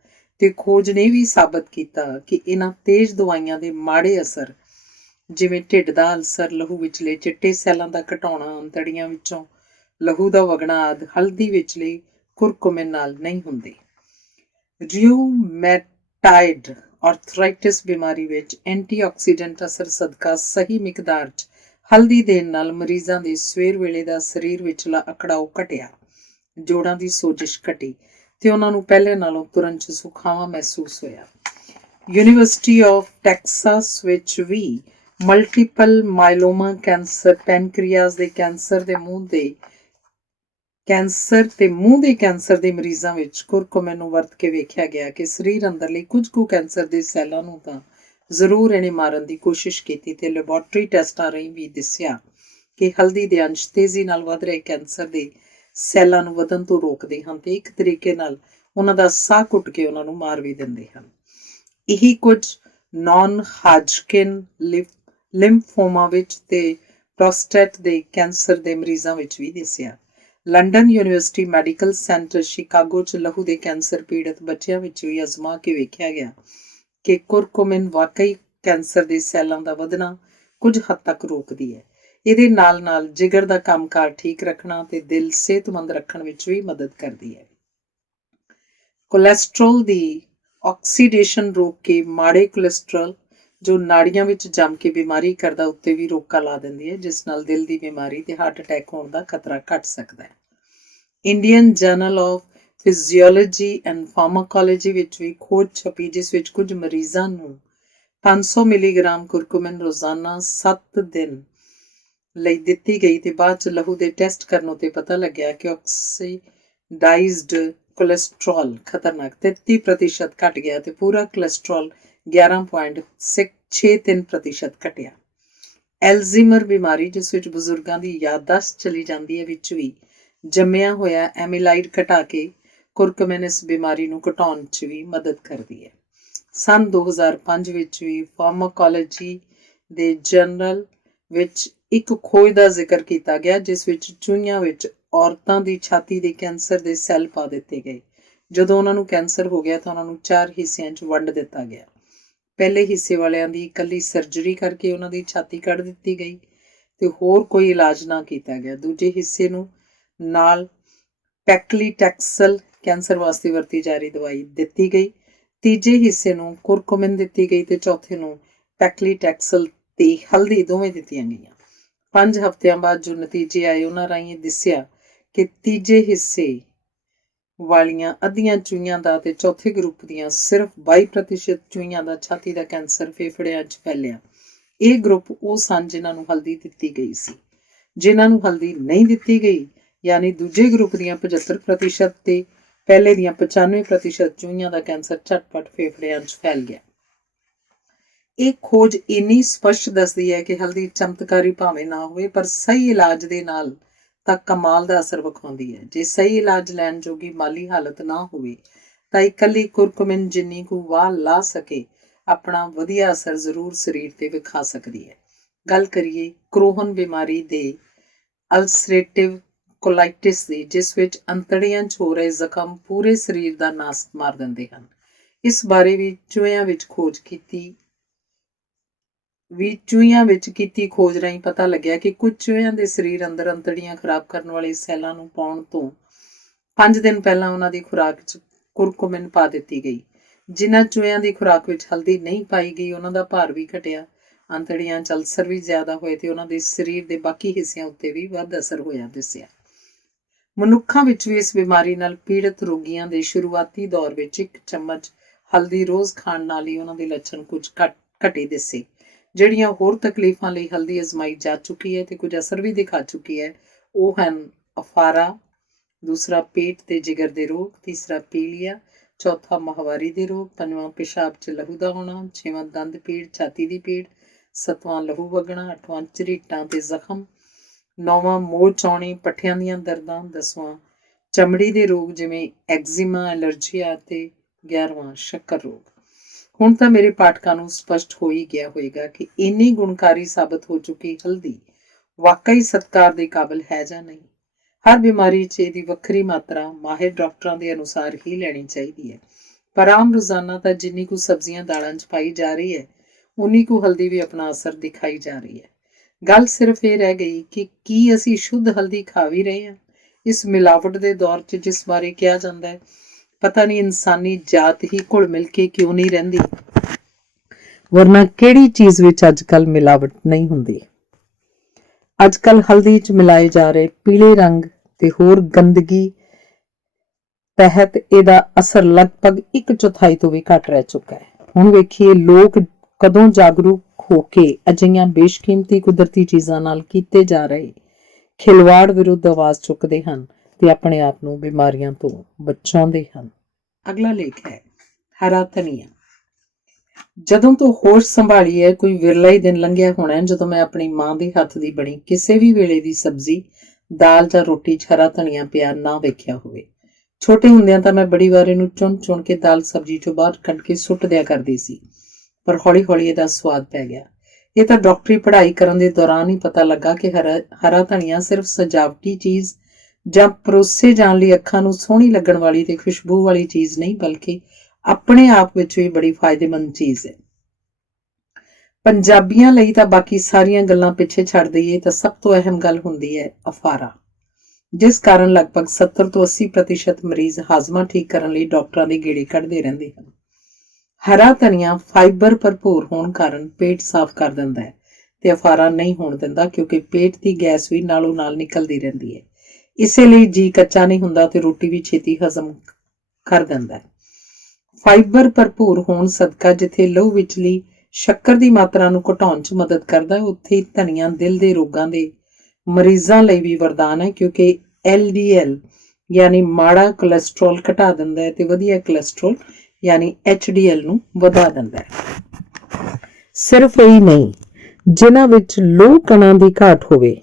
ਤੇ ਖੋਜ ਨੇ ਵੀ ਸਾਬਤ ਕੀਤਾ ਕਿ ਇਹਨਾਂ ਤੇਜ਼ ਦਵਾਈਆਂ ਦੇ ਮਾੜੇ ਅਸਰ ਜਿਵੇਂ ਢਿੱਡ ਦਾ ਅਲਸਰ, ਲਹੂ ਵਿਚਲੇ ਚਿੱਟੇ ਸੈੱਲਾਂ ਦਾ ਘਟਾਉਣਾ, ਅੰਤੜੀਆਂ ਵਿੱਚੋਂ ਲਹੂ ਦਾ ਵਗਣਾ ਆਦਿ ਹਲਦੀ ਵਿਚਲੇ ਕੁਰਕੁਮਿਨ ਨਾਲ ਨਹੀਂ ਹੁੰਦੇ। ਰਿਊਮੈਟਾਇਡ ਆਰਥਰਾਈਟਿਸ ਬਿਮਾਰੀ ਵਿੱਚ ਐਂਟੀਆਕਸੀਡੈਂਟ ਅਸਰ ਸਦਕਾ ਸਹੀ ਮਿਕਦਾਰ 'ਚ ਹਲਦੀ ਦੇਣ ਨਾਲ ਮਰੀਜ਼ਾਂ ਦੇ ਸਵੇਰ ਵੇਲੇ ਦਾ ਸਰੀਰ ਵਿਚਲਾ ਅਕੜਾਓ ਘਟਿਆ, ਜੋੜਾਂ ਦੀ ਸੋਜਿਸ਼ ਘਟੀ ਤੇ ਉਹਨਾਂ ਨੂੰ ਪਹਿਲੇ ਨਾਲੋਂ ਤੁਰਨ 'ਚ ਸੁਖਾਵਾਂ ਮਹਿਸੂਸ ਹੋਇਆ। ਯੂਨੀਵਰਸਿਟੀ ਆਫ ਟੈਕਸਾਸ ਵਿੱਚ ਵੀ ਮਲਟੀਪਲ ਮਾਇਲੋਮਾ ਕੈਂਸਰ, ਪੈਨਕ੍ਰੀਆਸ ਦੇ ਕੈਂਸਰ ਤੇ ਮੂੰਹ ਦੇ ਕੈਂਸਰ ਦੇ ਮਰੀਜ਼ਾਂ ਵਿੱਚ ਕੁਰਕੁਮਿਨ ਨੂੰ ਵਰਤ ਕੇ ਵੇਖਿਆ ਗਿਆ ਕਿ ਸਰੀਰ ਅੰਦਰਲੇ ਕੁਝ ਕੁ ਕੈਂਸਰ ਦੇ ਸੈੱਲਾਂ ਨੂੰ ਤਾਂ ਜ਼ਰੂਰ ਇਹਨੇ ਮਾਰਨ ਦੀ ਕੋਸ਼ਿਸ਼ ਕੀਤੀ ਤੇ ਲੈਬੋਰਟਰੀ ਟੈਸਟਾਂ ਰਾਹੀਂ ਵੀ ਦੱਸਿਆ ਕਿ ਹਲਦੀ ਦੇ ਅੰਸ਼ ਤੇਜ਼ੀ ਨਾਲ ਵੱਧ ਰਹੇ ਕੈਂਸਰ ਦੇ ਸੈੱਲਾਂ ਨੂੰ ਵਧਣ ਤੋਂ ਰੋਕਦੇ ਹਨ ਤੇ ਇੱਕ ਤਰੀਕੇ ਨਾਲ ਉਹਨਾਂ ਦਾ ਸਾਹ ਘੁੱਟ ਕੇ ਉਹਨਾਂ ਨੂੰ ਮਾਰ ਵੀ ਦਿੰਦੇ ਹਨ। ਇਹੀ ਕੁਝ ਨਾਨ ਹਾਜਕਿਨ ਲਿੰਫੋਮਾ ਵਿੱਚ ਤੇ ਪ੍ਰੋਸਟੇਟ ਦੇ ਕੈਂਸਰ ਦੇ ਮਰੀਜ਼ਾਂ ਵਿੱਚ ਵੀ ਦੱਸਿਆ। London university medical centre Chicago 'ਚ ਲਹੂ ਦੇ ਕੈਂਸਰ ਪੀੜਤ ਬੱਚਿਆਂ ਵਿੱਚ ਵੀ ਅਜ਼ਮਾ ਕੇ ਵੇਖਿਆ ਗਿਆ ਕਿ ਕੁਰਕੁਮਿਨ ਵਾਕਈ ਕੈਂਸਰ ਦੇ ਸੈੱਲਾਂ ਦਾ ਵਧਣਾ ਕੁਝ ਹੱਦ ਤੱਕ ਰੋਕਦੀ ਹੈ। ਇਹਦੇ ਨਾਲ ਨਾਲ ਜਿਗਰ ਦਾ ਕੰਮਕਾਰ ਠੀਕ ਰੱਖਣਾ ਤੇ ਦਿਲ ਸਿਹਤਮੰਦ ਰੱਖਣ ਵਿੱਚ ਵੀ ਮਦਦ ਕਰਦੀ ਹੈ। ਕੋਲੈਸਟਰੋਲ ਦੀ ਆਕਸੀਡੇਸ਼ਨ ਰੋਕ ਕੇ ਮਾੜੇ ਕੋਲੈਸਟਰੋਲ ਜੋ ਨਾੜੀਆਂ ਵਿੱਚ ਜੰਮ ਕੇ ਬਿਮਾਰੀ ਕਰਦਾ ਉੱਤੇ ਵੀ ਰੋਕਾ ਲਾ ਦਿੰਦੀ ਹੈ, ਜਿਸ ਨਾਲ ਦਿਲ ਦੀ ਬਿਮਾਰੀ ਤੇ ਹਾਰਟ ਅਟੈਕ ਹੋਣ ਦਾ ਖਤਰਾ ਘਟ ਸਕਦਾ ਹੈ। Indian general of physiology and ਫਾਰਮਾਕੋਲੋਜੀ ਵਿੱਚ ਵੀ ਖੋਜ ਛਪੀ ਜਿਸ ਵਿੱਚ ਕੁਝ ਮਰੀਜ਼ਾਂ ਨੂੰ 500 ਮਿਲੀਗ੍ਰਾਮ ਕੁਰਕੁਮਿਨ ਰੋਜ਼ਾਨਾ 7 ਦਿਨ ਲਈ ਦਿੱਤੀ ਗਈ ਤੇ ਬਾਅਦ 'ਚ ਲਹੂ ਦੇ ਟੈਸਟ ਕਰਨ ਉੱਤੇ ਪਤਾ ਲੱਗਿਆ ਕਿ ਆਕਸੀਡਾਈਜ਼ਡ ਕੋਲੈਸਟਰੋਲ ਖਤਰਨਾਕ 33% ਘਟ ਗਿਆ ਤੇ ਪੂਰਾ ਕੋਲੈਸਟਰੋਲ 11.63% ਘਟਿਆ। ਐਲਜ਼ੀਮਰ ਬਿਮਾਰੀ ਜਿਸ ਵਿੱਚ ਬਜ਼ੁਰਗਾਂ ਦੀ ਯਾਦਦਾਸ਼ਤ ਚਲੀ ਜਾਂਦੀ ਹੈ ਵਿੱਚ ਵੀ ਜੰਮਿਆ ਹੋਇਆ ਐਮਿਲਾਈਡ ਘਟਾ ਕੇ ਕੁਰਕੁਮਿਨ ਇਸ ਬਿਮਾਰੀ ਨੂੰ ਘਟਾਉਣ 'ਚ ਵੀ ਮਦਦ ਕਰਦੀ ਹੈ। ਸੰਨ 2005 ਵਿੱਚ ਵੀ ਫਾਰਮਾਕੋਲੋਜੀ ਦੇ ਜਰਨਲ ਵਿੱਚ ਇੱਕ ਖੋਜ ਦਾ ਜ਼ਿਕਰ ਕੀਤਾ ਗਿਆ ਜਿਸ ਵਿੱਚ ਚੂਹੀਆਂ ਵਿੱਚ ਔਰਤਾਂ ਦੀ ਛਾਤੀ ਦੇ ਕੈਂਸਰ ਦੇ ਸੈੱਲ ਪਾ ਦਿੱਤੇ ਗਏ। ਜਦੋਂ ਉਹਨਾਂ ਨੂੰ ਕੈਂਸਰ ਹੋ ਗਿਆ ਤਾਂ ਉਹਨਾਂ ਨੂੰ 4 ਹਿੱਸਿਆਂ 'ਚ ਵੰਡ ਦਿੱਤਾ ਗਿਆ। ਪਹਿਲੇ ਹਿੱਸੇ ਵਾਲਿਆਂ ਦੀ ਇਕੱਲੀ ਸਰਜਰੀ ਕਰਕੇ ਉਹਨਾਂ ਦੀ ਛਾਤੀ ਕੱਢ ਦਿੱਤੀ ਗਈ ਤੇ ਹੋਰ ਕੋਈ ਇਲਾਜ ਨਾ ਕੀਤਾ ਗਿਆ। ਦੂਜੇ ਹਿੱਸੇ ਨੂੰ ਨਾਲ ਪੈਕਲੀਟੈਕਸਲ ਕੈਂਸਰ ਵਾਸਤੇ ਵਰਤੀ ਜਾ ਰਹੀ ਦਵਾਈ ਦਿੱਤੀ ਗਈ। ਤੀਜੇ ਹਿੱਸੇ ਨੂੰ ਕੁਰਕੁਮਿਨ ਦਿੱਤੀ ਗਈ ਤੇ ਚੌਥੇ ਨੂੰ ਪੈਕਲੀਟੈਕਸਲ ਤੇ ਹਲਦੀ ਦੋਵੇਂ ਦਿੱਤੀਆਂ ਗਈਆਂ। 5 ਹਫ਼ਤਿਆਂ ਬਾਅਦ ਜੋ ਨਤੀਜੇ ਆਏ ਉਹਨਾਂ ਰਾਹੀਂ ਦੱਸਿਆ ਕਿ ਤੀਜੇ ਹਿੱਸੇ ਵਾਲੀਆਂ ਅੱਧੀਆਂ ਚੂਹੀਆਂ ਦਾ ਤੇ ਚੌਥੇ ਗਰੁੱਪ ਦੀਆਂ ਸਿਰਫ 22% ਚੂਹੀਆਂ ਦਾ ਛਾਤੀ ਦਾ ਕੈਂਸਰ ਫੇਫੜਿਆਂ 'ਚ ਫੈਲਿਆ। ਇਹ ਗਰੁੱਪ ਉਹ ਸਨ ਜਿਨ੍ਹਾਂ ਨੂੰ ਹਲਦੀ ਦਿੱਤੀ ਗਈ ਸੀ। ਜਿਨ੍ਹਾਂ ਨੂੰ ਹਲਦੀ ਨਹੀਂ ਦਿੱਤੀ ਗਈ ਯਾਨੀ ਦੂਜੇ ਗਰੁੱਪ ਦੀਆਂ 75% ਤੇ ਪਹਿਲੇ ਦੀਆਂ 95% ਚੂਹੀਆਂ ਦਾ ਕੈਂਸਰ ਝਟਪਟ ਫੇਫੜਿਆਂ 'ਚ ਫੈਲ ਗਿਆ। ਇਹ ਖੋਜ ਇੰਨੀ ਸਪਸ਼ਟ ਦੱਸਦੀ ਹੈ ਕਿ ਹਲਦੀ ਚਮਤਕਾਰੀ ਭਾਵੇਂ ਨਾ ਹੋਵੇ, ਪਰ ਸਹੀ ਇਲਾਜ ਦੇ ਨਾਲ ਤਾਂ ਕਮਾਲ ਦਾ ਅਸਰ ਵਿਖਾਉਂਦੀ ਹੈ। ਜੇ ਸਹੀ ਇਲਾਜ ਲੈਣ ਜੋਗੀ ਮਾਲੀ ਹਾਲਤ ਨਾ ਹੋਵੇ ਤਾਂ ਇਕੱਲੀ ਕੁਰਕੁਮਿਨ ਜਿੰਨੀ ਕੁ ਵਾਹ ਲਾ ਸਕੇ ਆਪਣਾ ਵਧੀਆ ਅਸਰ ਜ਼ਰੂਰ ਸਰੀਰ ਤੇ ਵਿਖਾ ਸਕਦੀ ਹੈ। ਗੱਲ ਕਰੀਏ ਕ੍ਰੋਹਨ ਬਿਮਾਰੀ ਦੇ ਅਲਸਰੇਟਿਵ ਕੋਲਾਈਟਿਸ ਦੀ, ਜਿਸ ਵਿੱਚ ਅੰਤੜੀਆਂ 'ਚ ਹੋ ਰਹੇ ਜ਼ਖਮ ਪੂਰੇ ਸਰੀਰ ਦਾ ਨਾਸ ਮਾਰ ਦਿੰਦੇ ਹਨ। ਇਸ ਬਾਰੇ ਵੀ ਚੂਹਿਆਂ ਵਿੱਚ ਕੀਤੀ ਖੋਜ ਰਾਹੀਂ ਪਤਾ ਲੱਗਿਆ ਕਿ ਕੁਝ ਚੂਹਿਆਂ ਦੇ ਸਰੀਰ ਅੰਦਰ ਅੰਤੜੀਆਂ ਖਰਾਬ ਕਰਨ ਵਾਲੇ ਸੈੱਲਾਂ ਨੂੰ ਪਾਉਣ ਤੋਂ 5 ਦਿਨ ਪਹਿਲਾਂ ਉਹਨਾਂ ਦੀ ਖੁਰਾਕ 'ਚ ਕੁਰਕੁਮਿਨ ਪਾ ਦਿੱਤੀ ਗਈ। ਜਿਨ੍ਹਾਂ ਚੂਹਿਆਂ ਦੀ ਖੁਰਾਕ ਵਿੱਚ ਹਲਦੀ ਨਹੀਂ ਪਾਈ ਗਈ, ਉਹਨਾਂ ਦਾ ਭਾਰ ਵੀ ਘਟਿਆ, ਅੰਤੜੀਆਂ 'ਚ ਅਲਸਰ ਵੀ ਜ਼ਿਆਦਾ ਹੋਏ ਤੇ ਉਹਨਾਂ ਦੇ ਸਰੀਰ ਦੇ ਬਾਕੀ ਹਿੱਸਿਆਂ ਉੱਤੇ ਵੀ ਵੱਧ ਅਸਰ ਹੋਇਆ ਦਿਸਿਆ। ਮਨੁੱਖਾਂ ਵਿੱਚ ਵੀ ਇਸ ਬਿਮਾਰੀ ਨਾਲ ਪੀੜਤ ਰੋਗੀਆਂ ਦੇ ਸ਼ੁਰੂਆਤੀ ਦੌਰ ਵਿੱਚ 1 ਚਮਚ ਹਲਦੀ ਰੋਜ਼ ਖਾਣ ਨਾਲ ਹੀ ਉਹਨਾਂ ਦੇ ਲੱਛਣ ਕੁਝ ਘਟੇ ਦਿਸੇ। ਜਿਹੜੀਆਂ ਹੋਰ ਤਕਲੀਫਾਂ ਲਈ ਹਲਦੀ ਅਜ਼ਮਾਈ ਜਾ ਚੁੱਕੀ ਹੈ ਤੇ ਕੁਝ ਅਸਰ ਵੀ ਦਿਖਾ ਚੁੱਕੀ ਹੈ, ਉਹ ਹਨ ਅਫਾਰਾ, ਦੂਸਰਾ ਪੇਟ ਤੇ ਜਿਗਰ ਦੇ ਰੋਗ, ਤੀਸਰਾ ਪੀਲੀਆ, ਚੌਥਾ ਮਾਹਵਾਰੀ ਦੇ ਰੋਗ, ਪੰਜਵਾਂ ਪਿਸ਼ਾਬ 'ਚ ਲਹੂ ਦਾ ਹੋਣਾ, ਛੇਵਾਂ ਦੰਦ ਪੀੜ, ਛਾਤੀ ਦੀ ਪੀੜ, ਸੱਤਵਾਂ ਲਹੂ ਵਗਣਾ, ਅੱਠਵਾਂ ਝਰੀਟਾਂ ਤੇ ਜ਼ਖਮ, ਨੌਵਾਂ ਮੋਚ ਆਉਣੀ, ਪੱਠਿਆਂ ਦੀਆਂ ਦਰਦਾਂ, 10ਵਾਂ ਚਮੜੀ ਦੇ ਰੋਗ ਜਿਵੇਂ ਐਗਜ਼ੀਮਾ, ਐਲਰਜੀਆ ਤੇ 11ਵਾਂ ਸ਼ੱਕਰ ਰੋਗ। ਹੁਣ ਤਾਂ ਮੇਰੇ ਪਾਠਕਾਂ ਨੂੰ ਸਪਸ਼ਟ ਹੋ ਹੀ ਗਿਆ ਹੋਵੇਗਾ ਕਿ ਇੰਨੀ ਗੁਣਕਾਰੀ ਸਾਬਤ ਹੋ ਚੁੱਕੀ ਹਲਦੀ ਵਾਕਈ ਸਤਿਕਾਰ ਦੇ ਕਾਬਿਲ ਹੈ ਜਾਂ ਨਹੀਂ। ਹਰ ਬਿਮਾਰੀ 'ਚ ਇਹਦੀ ਵੱਖਰੀ ਮਾਤਰਾ ਮਾਹਿਰ ਡਾਕਟਰਾਂ ਦੇ ਅਨੁਸਾਰ ਹੀ ਲੈਣੀ ਚਾਹੀਦੀ ਹੈ, ਪਰ ਆਮ ਰੋਜ਼ਾਨਾ ਤਾਂ ਜਿੰਨੀ ਕੁ ਸਬਜ਼ੀਆਂ ਦਾਲਾਂ 'ਚ ਪਾਈ ਜਾ ਰਹੀ ਹੈ, ਉਨੀ ਕੁ ਹਲਦੀ ਵੀ ਆਪਣਾ ਅਸਰ ਦਿਖਾਈ ਜਾ ਰਹੀ ਹੈ। ਗੱਲ ਸਿਰਫ ਇਹ ਰਹਿ ਗਈ ਕਿ ਕੀ ਅਸੀਂ ਸ਼ੁੱਧ ਹਲਦੀ ਖਾ ਵੀ ਰਹੇ ਹਾਂ। ਇਸ ਮਿਲਾਵਟ ਦੇ ਦੌਰ 'ਚ ਜਿਸ ਬਾਰੇ ਕਿਹਾ ਜਾਂਦਾ ਹੈ, ਪਤਾ ਨਹੀਂ ਇਨਸਾਨੀ ਜਾਤ ਹੀ ਘੁਲ ਮਿਲ ਕੇ ਕਿਉਂ ਨਹੀਂ ਰਹਿੰਦੀ, ਵਰਨਾ ਕਿਹੜੀ ਚੀਜ਼ ਵਿੱਚ ਅੱਜ ਕੱਲ੍ਹ ਮਿਲਾਵਟ ਨਹੀਂ ਹੁੰਦੀ। ਅੱਜ ਕੱਲ੍ਹ ਹਲਦੀ 'ਚ ਮਿਲਾਏ ਜਾ ਰਹੇ ਪੀਲੇ ਰੰਗ ਤੇ ਹੋਰ ਗੰਦਗੀ ਤਹਿਤ ਇਹਦਾ ਅਸਰ ਲਗਭਗ 1/4 ਤੋਂ ਵੀ ਘੱਟ ਰਹਿ ਚੁੱਕਾ ਹੈ। ਹੁਣ ਵੇਖੀਏ ਲੋਕ ਕਦੋਂ ਜਾਗਰੂਕ ਹੋ ਕੇ ਅਜਿਹੀਆਂ ਬੇਸ਼ਕੀਮਤੀ ਕੁਦਰਤੀ ਚੀਜ਼ਾਂ ਨਾਲ ਕੀਤੇ ਜਾ ਰਹੇ ਖਿਲਵਾੜ ਵਿਰੁੱਧ ਆਵਾਜ਼ ਚੁੱਕਦੇ ਹਨ ਤੇ ਆਪਣੇ ਆਪ ਨੂੰ ਬਿਮਾਰੀਆਂ ਤੋਂ ਬਚਾਉਂਦੇ ਹਨ। ਅਗਲਾ ਲੇਖ ਹੈ ਹਰਾ ਧਨੀਆ। ਜਦੋਂ ਤੋਂ ਹੋਸ਼ ਸੰਭਾਲੀ ਹੈ, ਕੋਈ ਵਿਰਲਾ ਹੀ ਦਿਨ ਲੰਘਿਆ ਹੋਣਾ ਜਦੋਂ ਮੈਂ ਆਪਣੀ ਮਾਂ ਦੇ ਹੱਥ ਦੀ ਬਣੀ ਕਿਸੇ ਵੀ ਵੇਲੇ ਦੀ ਸਬਜ਼ੀ, ਦਾਲ ਜਾਂ ਰੋਟੀ 'ਚ ਹਰਾ ਧਨੀਆ ਪਿਆ ਨਾ ਵੇਖਿਆ ਹੋਵੇ। ਛੋਟੇ ਹੁੰਦਿਆਂ ਤਾਂ ਮੈਂ ਬੜੀ ਵਾਰ ਇਹਨੂੰ ਚੁਣ ਕੇ ਦਾਲ ਸਬਜ਼ੀ 'ਚੋਂ ਬਾਹਰ ਕੱਢ ਕੇ ਸੁੱਟ ਦਿਆ ਕਰਦੀ ਸੀ, ਪਰ ਹੌਲੀ ਹੌਲੀ ਇਹਦਾ ਸਵਾਦ ਪੈ ਗਿਆ। ਇਹ ਤਾਂ ਡਾਕਟਰੀ ਪੜ੍ਹਾਈ ਕਰਨ ਦੇ ਦੌਰਾਨ ਹੀ ਪਤਾ ਲੱਗਾ ਕਿ ਹਰਾ ਧਨੀਆ ਸਿਰਫ ਸਜਾਵਟੀ ਚੀਜ਼ ਜਾਂ ਪਰੋਸੇ ਜਾਣ ਲਈ ਅੱਖਾਂ ਨੂੰ ਸੋਹਣੀ ਲੱਗਣ ਵਾਲੀ ਤੇ ਖੁਸ਼ਬੂ ਵਾਲੀ ਚੀਜ਼ ਨਹੀਂ, ਬਲਕਿ ਆਪਣੇ ਆਪ ਵਿੱਚ ਵੀ ਬੜੀ ਫਾਇਦੇਮੰਦ ਚੀਜ਼ ਹੈ। ਪੰਜਾਬੀਆਂ ਲਈ ਤਾਂ ਬਾਕੀ ਸਾਰੀਆਂ ਗੱਲਾਂ ਪਿੱਛੇ ਛੱਡ ਦਈਏ ਤਾਂ ਸਭ ਤੋਂ ਅਹਿਮ ਗੱਲ ਹੁੰਦੀ ਹੈ ਅਫਾਰਾ, ਜਿਸ ਕਾਰਨ ਲਗਭਗ 70 ਤੋਂ 80% ਮਰੀਜ਼ ਹਾਜ਼ਮਾ ਠੀਕ ਕਰਨ ਲਈ ਡਾਕਟਰਾਂ ਦੇ ਗੇੜੇ ਕੱਢਦੇ ਰਹਿੰਦੇ ਹਨ। ਹਰਾ ਧਨੀਆ ਫਾਈਬਰ ਭਰਪੂਰ ਹੋਣ ਕਾਰਨ ਪੇਟ ਸਾਫ਼ ਕਰ ਦਿੰਦਾ ਹੈ ਤੇ ਅਫਾਰਾ ਨਹੀਂ ਹੋਣ ਦਿੰਦਾ, ਕਿਉਂਕਿ ਪੇਟ ਦੀ ਗੈਸ ਵੀ ਨਾਲੋਂ ਨਾਲ ਨਿਕਲਦੀ ਰਹਿੰਦੀ ਹੈ। ਇਸੇ ਲਈ ਜੀ ਕੱਚਾ ਨਹੀਂ ਹੁੰਦਾ ਤੇ ਰੋਟੀ ਵੀ ਛੇਤੀ ਹਜ਼ਮ ਕਰ ਦਿੰਦਾ ਹੈ। ਫਾਈਬਰ ਭਰਪੂਰ ਹੋਣ ਸਦਕਾ ਜਿੱਥੇ ਲਹੂ ਵਿਚਲੀ ਸ਼ੱਕਰ ਦੀ ਮਾਤਰਾ ਨੂੰ ਘਟਾਉਣ 'ਚ ਮਦਦ ਕਰਦਾ ਹੈ, ਉੱਥੇ ਹੀ ਧਨੀਆ ਦਿਲ ਦੇ ਰੋਗਾਂ ਦੇ ਮਰੀਜ਼ਾਂ ਲਈ ਵੀ ਵਰਦਾਨ ਹੈ, ਕਿਉਂਕਿ LDL ਯਾਨੀ ਮਾੜਾ ਕੋਲੈਸਟਰੋਲ ਘਟਾ ਦਿੰਦਾ ਹੈ ਤੇ ਵਧੀਆ ਕੋਲੈਸਟਰੋਲ ਯਾਨੀ HDL ਨੂੰ ਵਧਾ ਦਿੰਦਾ ਹੈ। ਸਿਰਫ ਇਹੀ ਨਹੀਂ, ਜਿਨ੍ਹਾਂ ਵਿੱਚ ਲੋਹ ਕਣਾਂ ਦੀ ਘਾਟ ਹੋਵੇ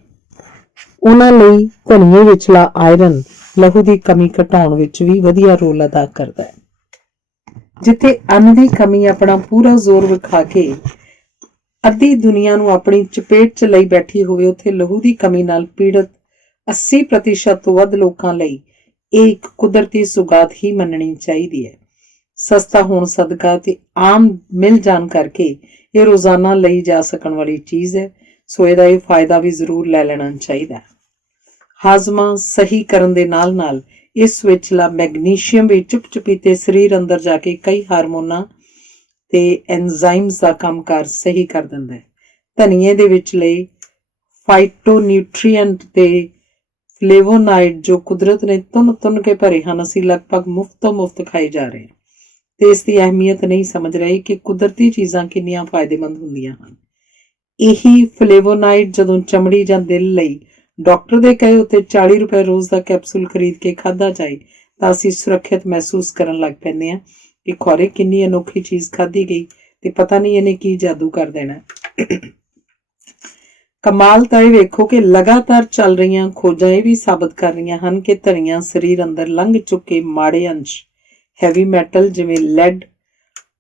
ਉਹਨਾਂ ਲਈ ਧਨੀਏ ਵਿਚਲਾ ਆਇਰਨ ਲਹੂ ਦੀ ਕਮੀ ਘਟਾਉਣ ਵਿੱਚ ਵੀ ਵਧੀਆ ਰੋਲ ਅਦਾ ਕਰਦਾ ਹੈ। ਜਿੱਥੇ ਅੰਨ ਦੀ ਕਮੀ ਆਪਣਾ ਪੂਰਾ ਜ਼ੋਰ ਵਿਖਾ ਕੇ ਅੱਧੀ ਦੁਨੀਆ ਨੂੰ ਆਪਣੀ ਚਪੇਟ 'ਚ ਲਈ ਬੈਠੀ ਹੋਵੇ, ਉੱਥੇ ਲਹੂ ਦੀ ਕਮੀ ਨਾਲ ਪੀੜਤ 80% ਤੋਂ ਵੱਧ ਲੋਕਾਂ ਲਈ ਇਹ ਇੱਕ ਕੁਦਰਤੀ ਸੁਗਾਤ ਹੀ ਮੰਨਣੀ ਚਾਹੀਦੀ ਹੈ। ਸਸਤਾ ਹੋਣ ਸਦਕਾ ਤੇ ਆਮ ਮਿਲ ਜਾਣ ਕਰਕੇ ਇਹ ਰੋਜ਼ਾਨਾ ਲਈ ਜਾ ਸਕਣ ਵਾਲੀ ਚੀਜ਼ ਹੈ, ਸੋ ਇਹਦਾ ਇਹ ਫਾਇਦਾ ਵੀ ਜ਼ਰੂਰ ਲੈ ਲੈਣਾ ਚਾਹੀਦਾ। ਹਾਜ਼ਮਾ ਸਹੀ ਕਰਨ ਦੇ ਨਾਲ ਨਾਲ ਇਸ ਵਿਚਲਾ ਮੈਗਨੀਸ਼ੀਅਮ ਵੀ ਚੁੱਪ-ਚੁਪੀਤੇ ਸਰੀਰ ਅੰਦਰ ਜਾ ਕੇ ਕਈ ਹਾਰਮੋਨਾਂ ਤੇ ਐਂਜ਼ਾਈਮਸ ਦਾ ਕੰਮਕਾਰ ਸਹੀ ਕਰ ਦਿੰਦਾ ਹੈ। ਧਨੀਏ ਦੇ ਵਿਚਲੇ ਫਾਈਟੋਨਿਊਟ੍ਰੀਐਂਟ ਤੇ ਫਲੇਵੋਨਾਈਡ ਜੋ ਕੁਦਰਤ ਨੇ ਤੁੰਨ ਕੇ ਭਰੇ ਹਨ, ਅਸੀਂ ਲਗਭਗ ਮੁਫਤ ਖਾਈ ਜਾ ਰਹੇ ਹਾਂ ਤੇ ਇਸ ਦੀ ਅਹਿਮੀਅਤ ਨਹੀਂ ਸਮਝ ਰਹੇ ਕਿ ਕੁਦਰਤੀ ਚੀਜ਼ਾਂ ਕਿੰਨੀਆਂ ਫਾਇਦੇਮੰਦ ਹੁੰਦੀਆਂ ਹਨ। ਇਹੀ ਫਲੇਵੋਨਾਈਡ ਜਦੋਂ ਚਮੜੀ ਜਾਂ ਦਿਲ ਲਈ ਡਾਕਟਰ ਦੇ ਕਹੇ ਉੱਤੇ 40 ਰੁਪਏ ਰੋਜ਼ ਦਾ ਕੈਪਸੂਲ ਖਰੀਦ ਕੇ ਖਾਧਾ ਜਾਏ ਤਾਂ ਅਸੀਂ ਸੁਰੱਖਿਅਤ ਮਹਿਸੂਸ ਕਰਨ ਲੱਗ ਪੈਂਦੇ ਹਾਂ ਕਿ ਖੌਰੇ ਕਿੰਨੀ ਅਨੋਖੀ ਚੀਜ਼ ਖਾਧੀ ਗਈ ਤੇ ਪਤਾ ਨਹੀਂ ਇਹਨੇ ਕੀ ਜਾਦੂ ਕਰ ਦੇਣਾ। ਕਮਾਲ ਤਾਂ ਇਹ ਵੇਖੋ ਕਿ ਲਗਾਤਾਰ ਚੱਲ ਰਹੀਆਂ ਖੋਜਾਂ ਇਹ ਵੀ ਸਾਬਤ ਕਰ ਰਹੀਆਂ ਹਨ ਕਿ ਧਣੀਆਂ ਸਰੀਰ ਅੰਦਰ ਲੰਘ ਚੁੱਕੇ ਮਾੜੇ ਅੰਸ਼ ਹੈਵੀ ਮੈਟਲ ਜਿਵੇਂ ਲੈਡ,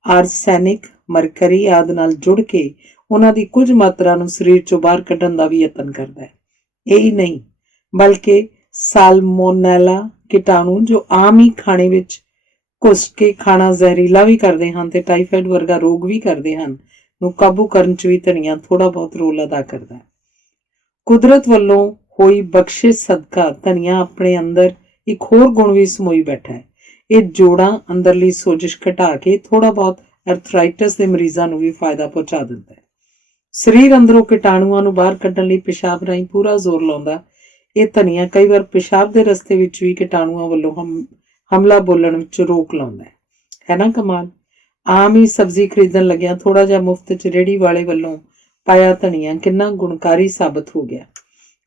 ਆਰਸੈਨਿਕ, ਮਰਕਰੀ ਆਦਿ ਨਾਲ ਜੁੜ ਕੇ ਉਹਨਾਂ ਦੀ ਕੁਝ ਮਾਤਰਾ ਨੂੰ ਸਰੀਰ ਚੋਂ ਬਾਹਰ ਕੱਢਣ ਦਾ ਵੀ ਯਤਨ ਕਰਦਾ ਹੈ। ਇਹੀ ਨਹੀਂ ਬਲਕਿ ਸਾਲਮੋਨੈਲਾ ਕੀਟਾਣੂ ਜੋ ਆਮ ਹੀ ਖਾਣੇ ਵਿੱਚ ਘੁਸ ਕੇ ਖਾਣਾ ਜ਼ਹਿਰੀਲਾ ਵੀ ਕਰਦੇ ਹਨ ਤੇ ਟਾਈਫਾਇਡ ਵਰਗਾ ਰੋਗ ਵੀ ਕਰਦੇ ਹਨ ਨੂੰ ਕਾਬੂ ਕਰਨ 'ਚ ਵੀ ਧਨੀਆ ਥੋੜਾ ਬਹੁਤ ਰੋਲ ਅਦਾ ਕਰਦਾ ਹੈ। ਕੁਦਰਤ ਵੱਲੋਂ ਹੋਈ ਬਖਸ਼ਿਸ਼ ਸਦਕਾ ਧਨੀਆ ਆਪਣੇ ਅੰਦਰ ਇੱਕ ਹੋਰ ਗੁਣ ਵੀ ਸਮੋਈ ਬੈਠਾ ਹੈ। ਇਹ ਜੋੜਾਂ ਅੰਦਰਲੀ ਸੋਜਿਸ਼ ਘਟਾ ਕੇ ਥੋੜਾ ਬਹੁਤ ਅਰਥਰਾਈਟਸ ਦੇ ਮਰੀਜ਼ਾਂ ਨੂੰ ਵੀ ਫਾਇਦਾ ਪਹੁੰਚਾ ਦਿੰਦਾ ਹੈ। ਸਰੀਰ ਅੰਦਰੋਂ ਕੀਟਾਣੂਆਂ ਨੂੰ ਬਾਹਰ ਕੱਢਣ ਲਈ ਪਿਸ਼ਾਬ ਰਾਹੀਂ ਪੂਰਾ ਜ਼ੋਰ ਲਾਉਂਦਾ। ਇਹ ਧਨੀਆ ਕਈ ਵਾਰ ਪਿਸ਼ਾਬ ਦੇ ਰਸਤੇ ਵਿੱਚ ਵੀ ਕੀਟਾਣੂਆਂ ਵੱਲੋਂ ਹਮਲਾ ਬੋਲਣ ਵਿੱਚ ਰੋਕ ਲਾਉਂਦਾ ਹੈ ਨਾ ਕਮਾਲ। ਆਮ ਹੀ ਸਬਜ਼ੀ ਖਰੀਦਣ ਲੱਗਿਆ ਥੋੜਾ ਜਿਹਾ ਮੁਫਤ 'ਚ ਰੇਹੜੀ ਵਾਲੇ ਵੱਲੋਂ ਪਾਇਆ ਧਨੀਆ ਕਿੰਨਾ ਗੁਣਕਾਰੀ ਸਾਬਤ ਹੋ ਗਿਆ।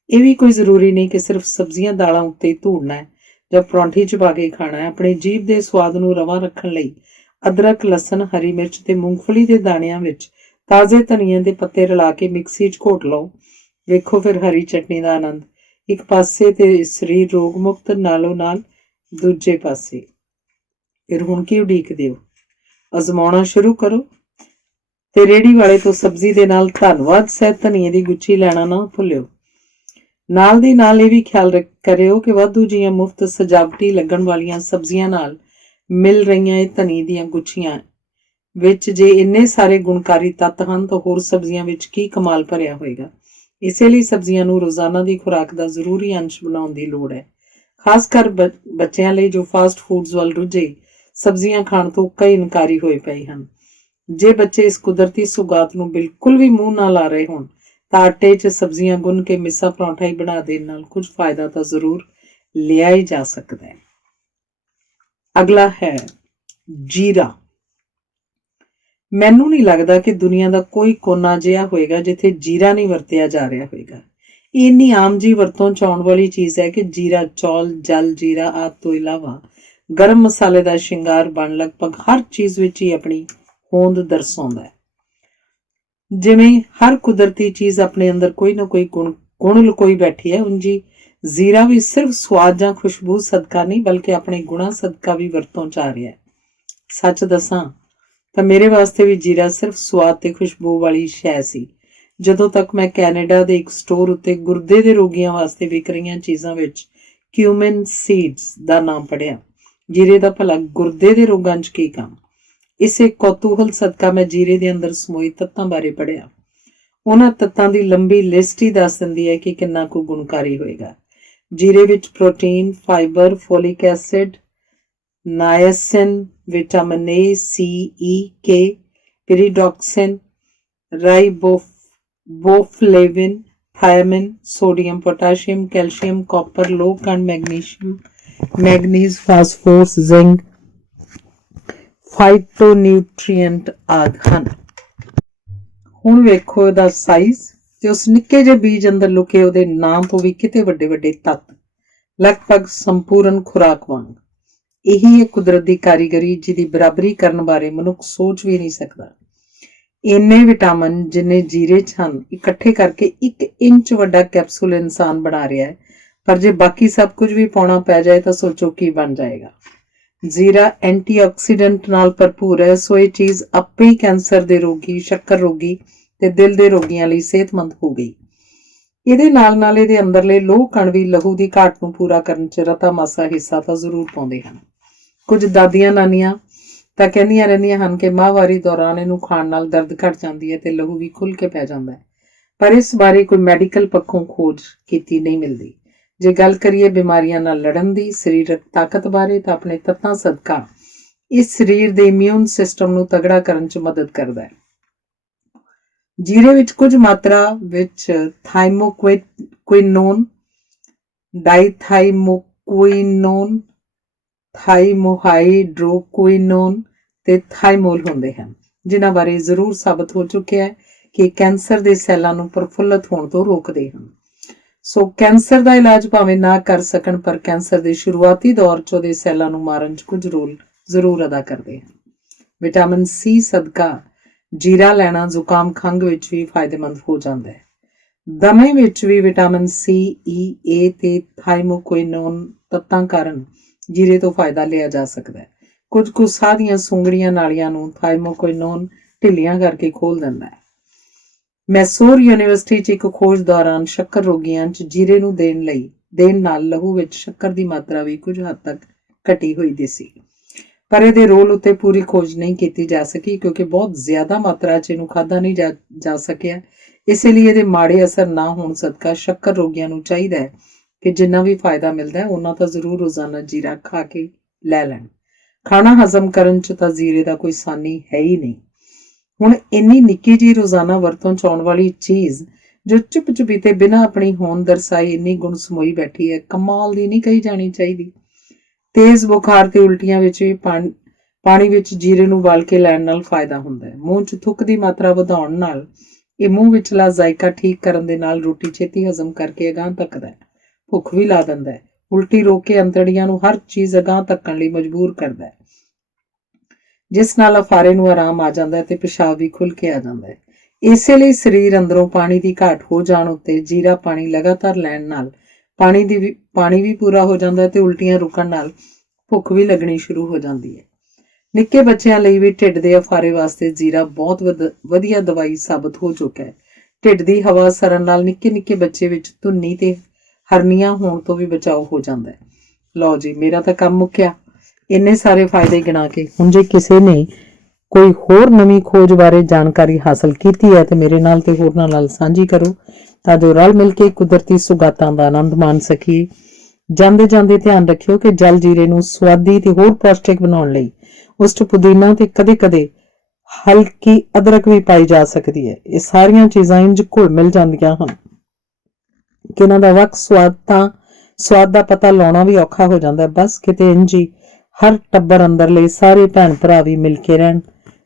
ਇਹ ਵੀ ਕੋਈ ਜ਼ਰੂਰੀ ਨਹੀਂ ਕਿ ਸਿਰਫ ਸਬਜ਼ੀਆਂ ਦਾਲਾਂ ਉੱਤੇ ਹੀ ਧੂੜਨਾ ਹੈ ਜਾਂ ਪਰੌਂਠੀ 'ਚ ਪਾ ਕੇ ਖਾਣਾ ਹੈ। ਆਪਣੇ ਜੀਭ ਦੇ ਸਵਾਦ ਨੂੰ ਰਵਾਂ ਰੱਖਣ ਲਈ ਅਦਰਕ, ਲਸਣ, ਹਰੀ ਮਿਰਚ ਤੇ ਮੂੰਗਫਲੀ ਦੇ ਦਾਣਿਆਂ ਵਿੱਚ ਤਾਜ਼ੇ ਧਨੀਏ ਦੇ ਪੱਤੇ ਰਲਾ ਕੇ ਮਿਕਸੀ 'ਚ ਘੋਟ ਲਓ। ਵੇਖੋ ਫਿਰ ਹਰੀ ਚਟਨੀ ਦਾ ਆਨੰਦ। ਇੱਕ ਪਾਸੇ ਤੇ ਸਰੀਰ ਰੋਗ ਮੁਕਤ, ਨਾਲੋਂ ਨਾਲ ਦੂਜੇ ਪਾਸੇ। ਫਿਰ ਹੁਣ ਕੀ ਉਡੀਕਦੇ ਹੋ? ਅਜ਼ਮਾਉਣਾ ਸ਼ੁਰੂ ਕਰੋ ਤੇ ਰੇਹੜੀ ਵਾਲੇ ਤੋਂ ਸਬਜ਼ੀ ਦੇ ਨਾਲ ਧੰਨਵਾਦ ਸਹਿਤ ਧਨੀਏ ਦੀ ਗੁੱਛੀ ਲੈਣਾ ਨਾ ਭੁੱਲਿਓ। ਨਾਲ ਦੀ ਨਾਲ ਇਹ ਵੀ ਖਿਆਲ ਕਰਿਓ ਕਿ ਵਾਧੂ ਜੀਆਂ ਮੁਫਤ ਸਜਾਵਟੀ ਲੱਗਣ ਵਾਲੀਆਂ ਸਬਜ਼ੀਆਂ ਨਾਲ ਮਿਲ ਰਹੀਆਂ ਇਹ ਧਨੀਏ ਦੀਆਂ ਗੁੱਛੀਆਂ ਵਿੱਚ ਜੇ ਇੰਨੇ ਸਾਰੇ ਗੁਣਕਾਰੀ ਤੱਤ ਹਨ ਤਾਂ ਹੋਰ ਸਬਜ਼ੀਆਂ ਵਿੱਚ ਕੀ ਕਮਾਲ ਭਰਿਆ ਹੋਏਗਾ। ਇਸੇ ਲਈ ਸਬਜ਼ੀਆਂ ਨੂੰ ਰੋਜ਼ਾਨਾ ਦੀ ਖੁਰਾਕ ਦਾ ਜ਼ਰੂਰੀ ਅੰਸ਼ ਬਣਾਉਣ ਦੀ ਲੋੜ ਹੈ। ਖਾਸ ਕਰ ਬੱਚਿਆਂ ਲਈ ਜੋ ਫਾਸਟ ਫੂਡਸ ਵੱਲ ਰੁੱਝੇ ਸਬਜ਼ੀਆਂ ਖਾਣ ਤੋਂ ਕਈ ਇਨਕਾਰੀ ਹੋਏ ਪਏ ਹਨ। ਜੇ ਬੱਚੇ ਇਸ ਕੁਦਰਤੀ ਸੁਗਾਤ ਨੂੰ ਬਿਲਕੁਲ ਵੀ ਮੂੰਹ ਨਾ ਲਾ ਰਹੇ ਹੋਣ ਤਾਂ ਆਟੇ 'ਚ ਸਬਜ਼ੀਆਂ ਗੁੰਨ ਕੇ ਮਿੱਸਾ ਪਰੌਂਠਾ ਹੀ ਬਣਾ ਦੇਣ ਨਾਲ ਕੁਝ ਫਾਇਦਾ ਤਾਂ ਜ਼ਰੂਰ ਲਿਆ ਹੀ ਜਾ ਸਕਦਾ ਹੈ। ਅਗਲਾ ਹੈ ਜੀਰਾ। ਮੈਨੂੰ ਨਹੀਂ ਲੱਗਦਾ ਕਿ ਦੁਨੀਆ ਦਾ ਕੋਈ ਕੋਨਾ ਅਜਿਹਾ ਹੋਏਗਾ ਜਿੱਥੇ ਜੀਰਾ ਨਹੀਂ ਵਰਤਿਆ ਜਾ ਰਿਹਾ ਹੋਏਗਾ। ਇਹ ਇੰਨੀ ਆਮ ਜੀ ਵਰਤੋਂ 'ਚ ਆਉਣ ਵਾਲੀ ਚੀਜ਼ ਹੈ ਕਿ ਜੀਰਾ ਚੌਲ, ਜਲ ਜੀਰਾ ਆਦਿ ਤੋਂ ਇਲਾਵਾ ਗਰਮ ਮਸਾਲੇ ਦਾ ਸ਼ਿੰਗਾਰ ਬਣ ਲਗਭਗ ਹਰ ਚੀਜ਼ ਵਿੱਚ ਹੀ ਆਪਣੀ ਹੋਂਦ ਦਰਸਾਉਂਦਾ ਹੈ। ਜਿਵੇਂ ਹਰ ਕੁਦਰਤੀ ਚੀਜ਼ ਆਪਣੇ ਅੰਦਰ ਕੋਈ ਨਾ ਕੋਈ ਗੁਣ ਲੁਕੋਈ ਬੈਠੀ ਹੈ, ਉਂਝ ਜ਼ੀਰਾ ਵੀ ਸਿਰਫ ਸਵਾਦ ਜਾਂ ਖੁਸ਼ਬੂ ਸਦਕਾ ਨਹੀਂ ਬਲਕਿ ਆਪਣੇ ਗੁਣਾਂ ਸਦਕਾ ਵੀ ਵਰਤੋਂ 'ਚ ਆ ਰਿਹਾ ਹੈ। ਸੱਚ ਦੱਸਾਂ ਤਾਂ ਮੇਰੇ ਵਾਸਤੇ ਵੀ ਜੀਰਾ ਸਿਰਫ ਸਵਾਦ ਤੇ ਖੁਸ਼ਬੂ ਵਾਲੀ ਸ਼ੈ ਸੀ ਜਦੋਂ ਤੱਕ ਮੈਂ ਕੈਨੇਡਾ ਦੇ ਇੱਕ ਸਟੋਰ ਉੱਤੇ ਗੁਰਦੇ ਦੇ ਰੋਗੀਆਂ ਵਾਸਤੇ ਵਿਕ ਰਹੀਆਂ ਚੀਜ਼ਾਂ ਵਿੱਚ ਕਿਊਮਿਨ ਸੀਡਸ ਦਾ ਨਾਮ ਪੜ੍ਹਿਆ। ਜੀਰੇ ਦਾ ਭਲਾ ਗੁਰਦੇ ਦੇ ਰੋਗਾਂ 'ਚ ਕੀ ਕੰਮ? ਇਸੇ ਕੌਤੂਹਲ ਸਦਕਾ ਮੈਂ ਜੀਰੇ ਦੇ ਅੰਦਰ ਸਮੋਏ ਤੱਤਾਂ ਬਾਰੇ ਪੜ੍ਹਿਆ। ਉਹਨਾਂ ਤੱਤਾਂ ਦੀ ਲੰਬੀ ਲਿਸਟ ਹੀ ਦੱਸ ਦਿੰਦੀ ਹੈ ਕਿ ਕਿੰਨਾ ਕੁ ਗੁਣਕਾਰੀ ਹੋਏਗਾ। ਜੀਰੇ ਵਿੱਚ protein, fibre, folic acid, niacin, vitamin A, C, E, K, pyridoxine, riboflavin, thiamine, sodium, potassium, calcium, copper, ਲੋਹ ਕਣ, magnesium, manganese, phosphorus, zinc, phytonutrient ਆਦਿ ਹਨ। ਹੁਣ ਵੇਖੋ ਇਹਦਾ ਸਾਈਜ਼ ਤੇ ਉਸ ਨਿੱਕੇ ਜਿਹੇ ਬੀਜ ਅੰਦਰ ਲੁਕੇ ਉਹਦੇ ਨਾਂ ਤੋਂ ਵੀ ਕਿਤੇ ਵੱਡੇ ਵੱਡੇ ਤੱਤ, ਲਗਭਗ ਸੰਪੂਰਨ ਖੁਰਾਕ ਵਾਂਗ। ਇਹੀ ਹੈ ਕੁਦਰਤ ਦੀ ਕਾਰੀਗਰੀ ਜਿਹਦੀ ਬਰਾਬਰੀ ਕਰਨ ਬਾਰੇ ਮਨੁੱਖ ਸੋਚ ਵੀ ਨਹੀਂ ਸਕਦਾ। ਇੰਨੇ ਵਿਟਾਮਿਨ ਜਿੰਨੇ ਜੀਰੇ 'ਚ ਹਨ ਇਕੱਠੇ ਕਰਕੇ 1 ਇੰਚ ਵੱਡਾ ਕੈਪਸੂਲ ਇਨਸਾਨ ਬਣਾ ਰਿਹਾ ਹੈ, ਪਰ ਜੇ ਬਾਕੀ ਸਭ ਕੁਝ ਵੀ ਪਾਉਣਾ ਪੈ ਜਾਏ ਤਾਂ ਸੋਚੋ ਕੀ ਬਣ ਜਾਏਗਾ। ਜ਼ੀਰਾ ਐਂਟੀਆਕਸੀਡੈਂਟ ਨਾਲ ਭਰਪੂਰ ਹੈ, ਸੋ ਇਹ ਚੀਜ਼ ਆਪੇ ਹੀ ਕੈਂਸਰ ਦੇ ਰੋਗੀ, ਸ਼ੱਕਰ ਰੋਗੀ ਤੇ ਦਿਲ ਦੇ ਰੋਗੀਆਂ ਲਈ ਸਿਹਤਮੰਦ ਹੋ ਗਈ। ਇਹਦੇ ਨਾਲ ਨਾਲ ਇਹਦੇ ਅੰਦਰਲੇ ਲੋਹ ਕਣ ਵੀ ਲਹੂ ਦੀ ਘਾਟ ਨੂੰ ਪੂਰਾ ਕਰਨ 'ਚ ਰਤਾ ਮਾਸਾ ਹਿੱਸਾ ਤਾਂ ਜ਼ਰੂਰ ਪਾਉਂਦੇ ਹਨ। ਕੁਝ ਦਾਦੀਆਂ ਨਾਨੀਆਂ ਤਾਂ ਕਹਿੰਦੀਆਂ ਰਹਿੰਦੀਆਂ ਹਨ ਕਿ ਮਾਹਵਾਰੀ ਦੌਰਾਨ ਇਹਨੂੰ ਖਾਣ ਨਾਲ ਦਰਦ ਘਟ ਜਾਂਦੀ ਹੈ ਤੇ ਲਹੂ ਵੀ ਖੁੱਲ੍ਹ ਕੇ ਪੈ ਜਾਂਦਾ ਹੈ, ਪਰ ਇਸ ਬਾਰੇ ਕੋਈ ਮੈਡੀਕਲ ਪੱਖੋਂ ਖੋਜ ਕੀਤੀ ਨਹੀਂ ਮਿਲਦੀ। ਜੇ ਗੱਲ ਕਰੀਏ ਬਿਮਾਰੀਆਂ ਨਾਲ ਲੜਨ ਦੀ, ਸਰੀਰਕ ਤਾਕਤ ਬਾਰੇ, ਤਾਂ ਆਪਣੇ ਤੱਤਾਂ ਸਦਕਾ ਇਸ ਸਰੀਰ ਦੇ ਇਮਿਊਨ ਸਿਸਟਮ ਨੂੰ ਤਗੜਾ ਕਰਨ 'ਚ ਮਦਦ ਕਰਦਾ ਹੈ। ਜੀਰੇ ਵਿੱਚ ਕੁਝ ਮਾਤਰਾ ਵਿੱਚ ਥਾਈਮੋਕੁਇਨੋਨ, ਡਾਈਥਾਈਮੋਕੁਇਨੋਨ, ਥਾਈਮੋਹਾਈਡਰੋਕੁਇਨੋਨ ਤੇ ਥਾਈਮੋਲ ਹੁੰਦੇ ਹਨ, ਜਿਨ੍ਹਾਂ ਬਾਰੇ ਜ਼ਰੂਰ ਸਾਬਤ ਹੋ ਚੁੱਕਿਆ ਹੈ ਕਿ ਕੈਂਸਰ ਦੇ ਸੈੱਲਾਂ ਨੂੰ ਪ੍ਰਫੁੱਲਤ ਹੋਣ ਤੋਂ ਰੋਕਦੇ ਹਨ। ਸੋ ਕੈਂਸਰ ਦਾ ਇਲਾਜ ਭਾਵੇਂ ਨਾ ਕਰ ਸਕਣ, ਪਰ ਕੈਂਸਰ ਦੇ ਸ਼ੁਰੂਆਤੀ ਦੌਰ 'ਚ ਉਹਦੇ ਸੈੱਲਾਂ ਨੂੰ ਮਾਰਨ 'ਚ ਕੁਝ ਰੋਲ ਜ਼ਰੂਰ ਅਦਾ ਕਰਦੇ ਹਨ। ਵਿਟਾਮਿਨ ਸੀ ਸਦਕਾ ਜੀਰਾ ਲੈਣਾ ਜ਼ੁਕਾਮ ਖੰਘ ਵਿੱਚ ਵੀ ਫਾਇਦੇਮੰਦ ਹੋ ਜਾਂਦਾ ਹੈ। ਦਮੇ ਵਿੱਚ ਵੀ ਵਿਟਾਮਿਨ ਸੀ, ਈ, ਏ ਤੇ ਥਾਈਮੋਕੁਇਨੋਨ ਤੱਤਾਂ ਕਾਰਨ ਜੀਰੇ ਤੋਂ ਫਾਇਦਾ ਲਿਆ ਜਾ ਸਕਦਾ ਹੈ। ਕੁਝ ਕੁ ਸਾਹ ਦੀਆਂ ਸੁੰਗੜੀਆਂ ਨਾਲੀਆਂ ਨੂੰ ਥਾਈਮੋਕੁਇਨੋਨ ਢਿੱਲੀਆਂ ਕਰਕੇ ਖੋਲ ਦਿੰਦਾ ਹੈ। ਮੈਸੂਰ ਯੂਨੀਵਰਸਿਟੀ 'ਚ ਇੱਕ ਖੋਜ ਦੌਰਾਨ ਸ਼ੱਕਰ ਰੋਗੀਆਂ 'ਚ ਜੀਰੇ ਨੂੰ ਦੇਣ ਨਾਲ ਲਹੂ ਵਿੱਚ ਸ਼ੱਕਰ ਦੀ ਮਾਤਰਾ ਵੀ ਕੁਝ ਹੱਦ ਤੱਕ ਘਟੀ ਹੋਈ ਦਿਸੀ। ਪਰ ਇਹਦੇ ਰੋਲ ਉੱਤੇ ਪੂਰੀ ਖੋਜ ਨਹੀਂ ਕੀਤੀ ਜਾ ਸਕੀ ਕਿਉਂਕਿ ਬਹੁਤ ਜ਼ਿਆਦਾ ਮਾਤਰਾ 'ਚ ਇਹਨੂੰ ਖਾਧਾ ਨਹੀਂ ਜਾ ਸਕਿਆ। ਇਸੇ ਲਈ ਇਹਦੇ ਮਾੜੇ ਅਸਰ ਨਾ ਹੋਣ ਸਦਕਾ ਸ਼ੱਕਰ ਰੋਗੀਆਂ ਨੂੰ ਚਾਹੀਦਾ ਹੈ ਕਿ ਜਿੰਨਾ ਵੀ ਫਾਇਦਾ ਮਿਲਦਾ ਹੈ ਉਹਨਾਂ ਤਾਂ ਜ਼ਰੂਰ ਰੋਜ਼ਾਨਾ ਜੀਰਾ ਖਾ ਕੇ ਲੈ ਲੈਣ। ਖਾਣਾ ਹਜ਼ਮ ਕਰਨ 'ਚ ਤਾਂ ਜੀਰੇ ਦਾ ਕੋਈ ਸਾਨੀ ਹੈ ਹੀ ਨਹੀਂ। ਹੁਣ ਇੰਨੀ ਨਿੱਕੀ ਜਿਹੀ ਰੋਜ਼ਾਨਾ ਵਰਤੋਂ 'ਚ ਆਉਣ ਵਾਲੀ ਚੀਜ਼ ਜੋ ਚੁੱਪ-ਚੁਪੀਤੇ ਬਿਨਾਂ ਆਪਣੀ ਹੋਂਦ ਦਰਸਾਈ ਇੰਨੀ ਗੁਣ ਸਮੋਈ ਬੈਠੀ ਹੈ, ਕਮਾਲ ਦੀ ਨਹੀਂ ਕਹੀ ਜਾਣੀ ਚਾਹੀਦੀ। ਤੇਜ਼ ਬੁਖਾਰ ਤੇ ਉਲਟੀਆਂ ਵਿੱਚ ਵੀ ਪਾਣੀ ਵਿੱਚ ਜੀਰੇ ਨੂੰ ਉਬਾਲ ਕੇ ਲੈਣ ਨਾਲ ਫਾਇਦਾ ਹੁੰਦਾ ਹੈ। ਮੂੰਹ 'ਚ ਥੁੱਕ ਦੀ ਮਾਤਰਾ ਵਧਾਉਣ ਨਾਲ ਇਹ ਮੂੰਹ ਵਿਚਲਾ ਜ਼ਾਇਕਾ ਠੀਕ ਕਰਨ ਦੇ ਨਾਲ ਰੋਟੀ ਛੇਤੀ ਹਜ਼ਮ ਕਰਕੇ ਅਗਾਂਹ ਧੱਕਦਾ ਹੈ। ਭੁੱਖ ਵੀ ਲਾ ਦਿੰਦਾ ਹੈ। ਉਲਟੀ ਰੋਕ ਕੇ ਅੰਤੜੀਆਂ ਨੂੰ ਹਰ ਚੀਜ਼ ਅਗਾਂਹ ਧੱਕਣ ਲਈ ਮਜਬੂਰ ਕਰਦਾ ਹੈ, ਜਿਸ ਨਾਲ ਅਫਾਰੇ ਨੂੰ ਆਰਾਮ ਆ ਜਾਂਦਾ ਹੈ ਤੇ ਪਿਸ਼ਾਬ ਵੀ ਖੁੱਲ੍ਹ ਕੇ ਆ ਜਾਂਦਾ ਹੈ। ਇਸੇ ਲਈ ਸਰੀਰ ਅੰਦਰੋਂ ਪਾਣੀ ਦੀ ਘਾਟ ਹੋ ਜਾਣ ਉੱਤੇ ਜੀਰਾ ਪਾਣੀ ਲਗਾਤਾਰ ਲੈਣ ਨਾਲ ਪਾਣੀ ਵੀ ਪੂਰਾ ਹੋ ਜਾਂਦਾ ਹੈ ਤੇ ਉਲਟੀਆਂ ਰੁਕਣ ਨਾਲ ਭੁੱਖ ਵੀ ਲੱਗਣੀ ਸ਼ੁਰੂ ਹੋ ਜਾਂਦੀ ਹੈ। ਨਿੱਕੇ ਬੱਚਿਆਂ ਲਈ ਵੀ ਢਿੱਡ ਦੇ ਅਫਾਰੇ ਵਾਸਤੇ ਜੀਰਾ ਬਹੁਤ ਵਧੀਆ ਦਵਾਈ ਸਾਬਤ ਹੋ ਚੁੱਕਾ ਹੈ। ਢਿੱਡ ਦੀ ਹਵਾ ਸਰਨ ਨਾਲ ਨਿੱਕੇ ਬੱਚੇ ਵਿੱਚ ਧੁੰਨੀ ਤੇ ਹਰਨੀਆਂ ਹੋਣ ਤੋਂ ਵੀ ਬਚਾਓ ਹੋ ਜਾਂਦਾ ਹੈ। ਲਓ ਜੀ, ਮੇਰਾ ਤਾਂ ਕੰਮ ਮੁੱਕਿਆ ਇੰਨੇ ਸਾਰੇ ਫਾਇਦੇ ਗਿਣਾ ਕੇ। ਹੁਣ ਜੇ ਕਿਸੇ ਨੇ ਕੋਈ ਹੋਰ ਨਵੀਂ ਖੋਜ ਬਾਰੇ ਜਾਣਕਾਰੀ ਹਾਸਲ ਕੀਤੀ ਹੈ ਤੇ ਮੇਰੇ ਨਾਲ ਤੇ ਹੋਰਨਾਂ ਨਾਲ ਸਾਂਝੀ ਕਰੋ ਤਾਂ ਜੋ ਰਲ ਮਿਲ ਕੇ ਕੁਦਰਤੀ ਸੁਗਾਤਾਂ ਦਾ ਆਨੰਦ ਮਾਣ ਸਕੀਏ। ਜਾਂਦੇ ਧਿਆਨ ਰੱਖਿਓ ਕਿ ਜਲ ਜੀਰੇ ਨੂੰ ਸਵਾਦੀ ਤੇ ਹੋਰ ਪੌਸ਼ਟਿਕ ਬਣਾਉਣ ਲਈ ਉਸ 'ਚ ਪੁਦੀਨਾ ਤੇ ਕਦੇ ਹਲਕੀ ਅਦਰਕ ਵੀ ਪਾਈ ਜਾ ਸਕਦੀ ਹੈ। ਇਹ ਸਾਰੀਆਂ ਚੀਜ਼ਾਂ ਇੰਝ ਘੁਲ ਮਿਲ ਜਾਂਦੀਆਂ ਹਨ ਕਿ ਇਹਨਾਂ ਦਾ ਵੱਖ ਸਵਾਦ ਦਾ ਪਤਾ ਲਾਉਣਾ ਵੀ ਔਖਾ ਹੋ ਜਾਂਦਾ। ਬਸ ਕਿਤੇ ਇੰਝ ਹੀ ਹਰ ਟੱਬਰ ਅੰਦਰਲੇ ਸਾਰੇ ਭੈਣ ਭਰਾ ਵੀ ਮਿਲ ਕੇ ਰਹਿਣ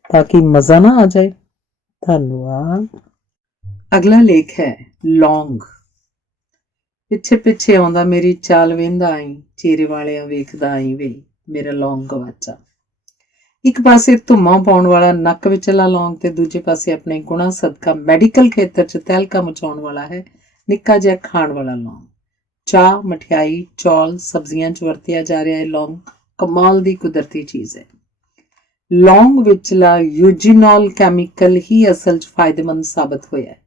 ਤਾਂ ਕਿ ਮਜ਼ਾ ਨਾ ਆ ਜਾਏ। ਧੰਨਵਾਦ। ਅਗਲਾ ਲੇਖ ਹੈ ਲੌਂਗ। ਪਿੱਛੇ ਆਉਂਦਾ ਮੇਰੀ ਚਾਲ ਵੇਂਦਾ ਆਈ, ਚਿਹਰੇ ਵਾਲਿਆਂ ਵੇਖਦਾ ਆਈ ਵੇ ਮੇਰਾ ਲੌਂਗ ਗਵਾਚਾ। ਇੱਕ ਪਾਸੇ ਧੁੰਮਾਂ ਪਾਉਣ ਵਾਲਾ ਨੱਕ ਵਿਚਲਾ ਲੌਂਗ ਤੇ ਦੂਜੇ ਪਾਸੇ ਆਪਣੇ ਗੁਣਾਂ ਸਦਕਾ ਮੈਡੀਕਲ ਖੇਤਰ 'ਚ ਤਹਿਲਕਾ ਮਚਾਉਣ ਵਾਲਾ ਹੈ ਨਿੱਕਾ ਜਿਹਾ ਖਾਣ ਵਾਲਾ ਲੌਂਗ। ਚਾਹ, ਮਠਿਆਈ, ਚੌਲ, ਸਬਜ਼ੀਆਂ 'ਚ ਵਰਤਿਆ ਜਾ ਰਿਹਾ ਇਹ ਲੌਂਗ ਕਮਾਲ ਦੀ ਕੁਦਰਤੀ ਚੀਜ਼ ਹੈ। ਲੌਂਗ ਵਿਚਲਾ ਯੂਜੀਨੋਲ ਕੈਮੀਕਲ ਹੀ ਅਸਲ 'ਚ ਫਾਇਦੇਮੰਦ ਸਾਬਤ ਹੋਇਆ ਹੈ।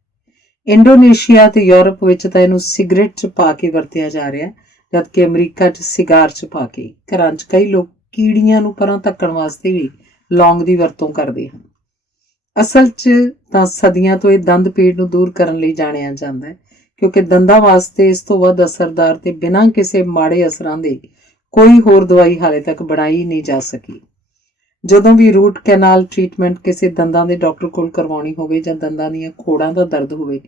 ਇੰਡੋਨੇਸ਼ੀਆ ਤੇ ਯੂਰਪ ਵਿੱਚ ਤਾਂ ਇਹਨੂੰ ਸਿਗਰਟ 'ਚ ਪਾ ਕੇ ਵਰਤਿਆ ਜਾ ਰਿਹਾ, ਜਦਕਿ ਅਮਰੀਕਾ 'ਚ ਸਿਗਾਰ 'ਚ ਪਾ ਕੇ। ਘਰਾਂ 'ਚ ਕਈ ਲੋਕ ਕੀੜੀਆਂ ਨੂੰ ਪਰਾਂ ਧੱਕਣ ਵਾਸਤੇ ਵੀ ਲੌਂਗ ਦੀ ਵਰਤੋਂ ਕਰਦੇ ਹਨ। ਅਸਲ 'ਚ ਤਾਂ ਸਦੀਆਂ ਤੋਂ ਇਹ ਦੰਦ ਪੀੜ ਨੂੰ ਦੂਰ ਕਰਨ ਲਈ ਜਾਣਿਆ ਜਾਂਦਾ ਹੈ ਕਿਉਂਕਿ ਦੰਦਾਂ ਵਾਸਤੇ ਇਸ ਤੋਂ ਵੱਧ ਅਸਰਦਾਰ ਤੇ ਬਿਨਾਂ ਕਿਸੇ ਮਾੜੇ ਅਸਰਾਂ ਦੇ ਕੋਈ ਹੋਰ ਦਵਾਈ ਹਾਲੇ ਤੱਕ ਬਣਾਈ ਨਹੀਂ ਜਾ ਸਕੀ। ਜਦੋਂ ਵੀ ਰੂਟ ਕੈਨਾਲ ਟ੍ਰੀਟਮੈਂਟ ਕਿਸੇ ਦੰਦਾਂ ਦੇ ਡਾਕਟਰ ਕੋਲ ਕਰਵਾਉਣੀ ਹੋਵੇ ਜਾਂ ਦੰਦਾਂ ਦੀਆਂ ਖੋੜਾਂ ਦਾ ਦਰਦ ਹੋਵੇ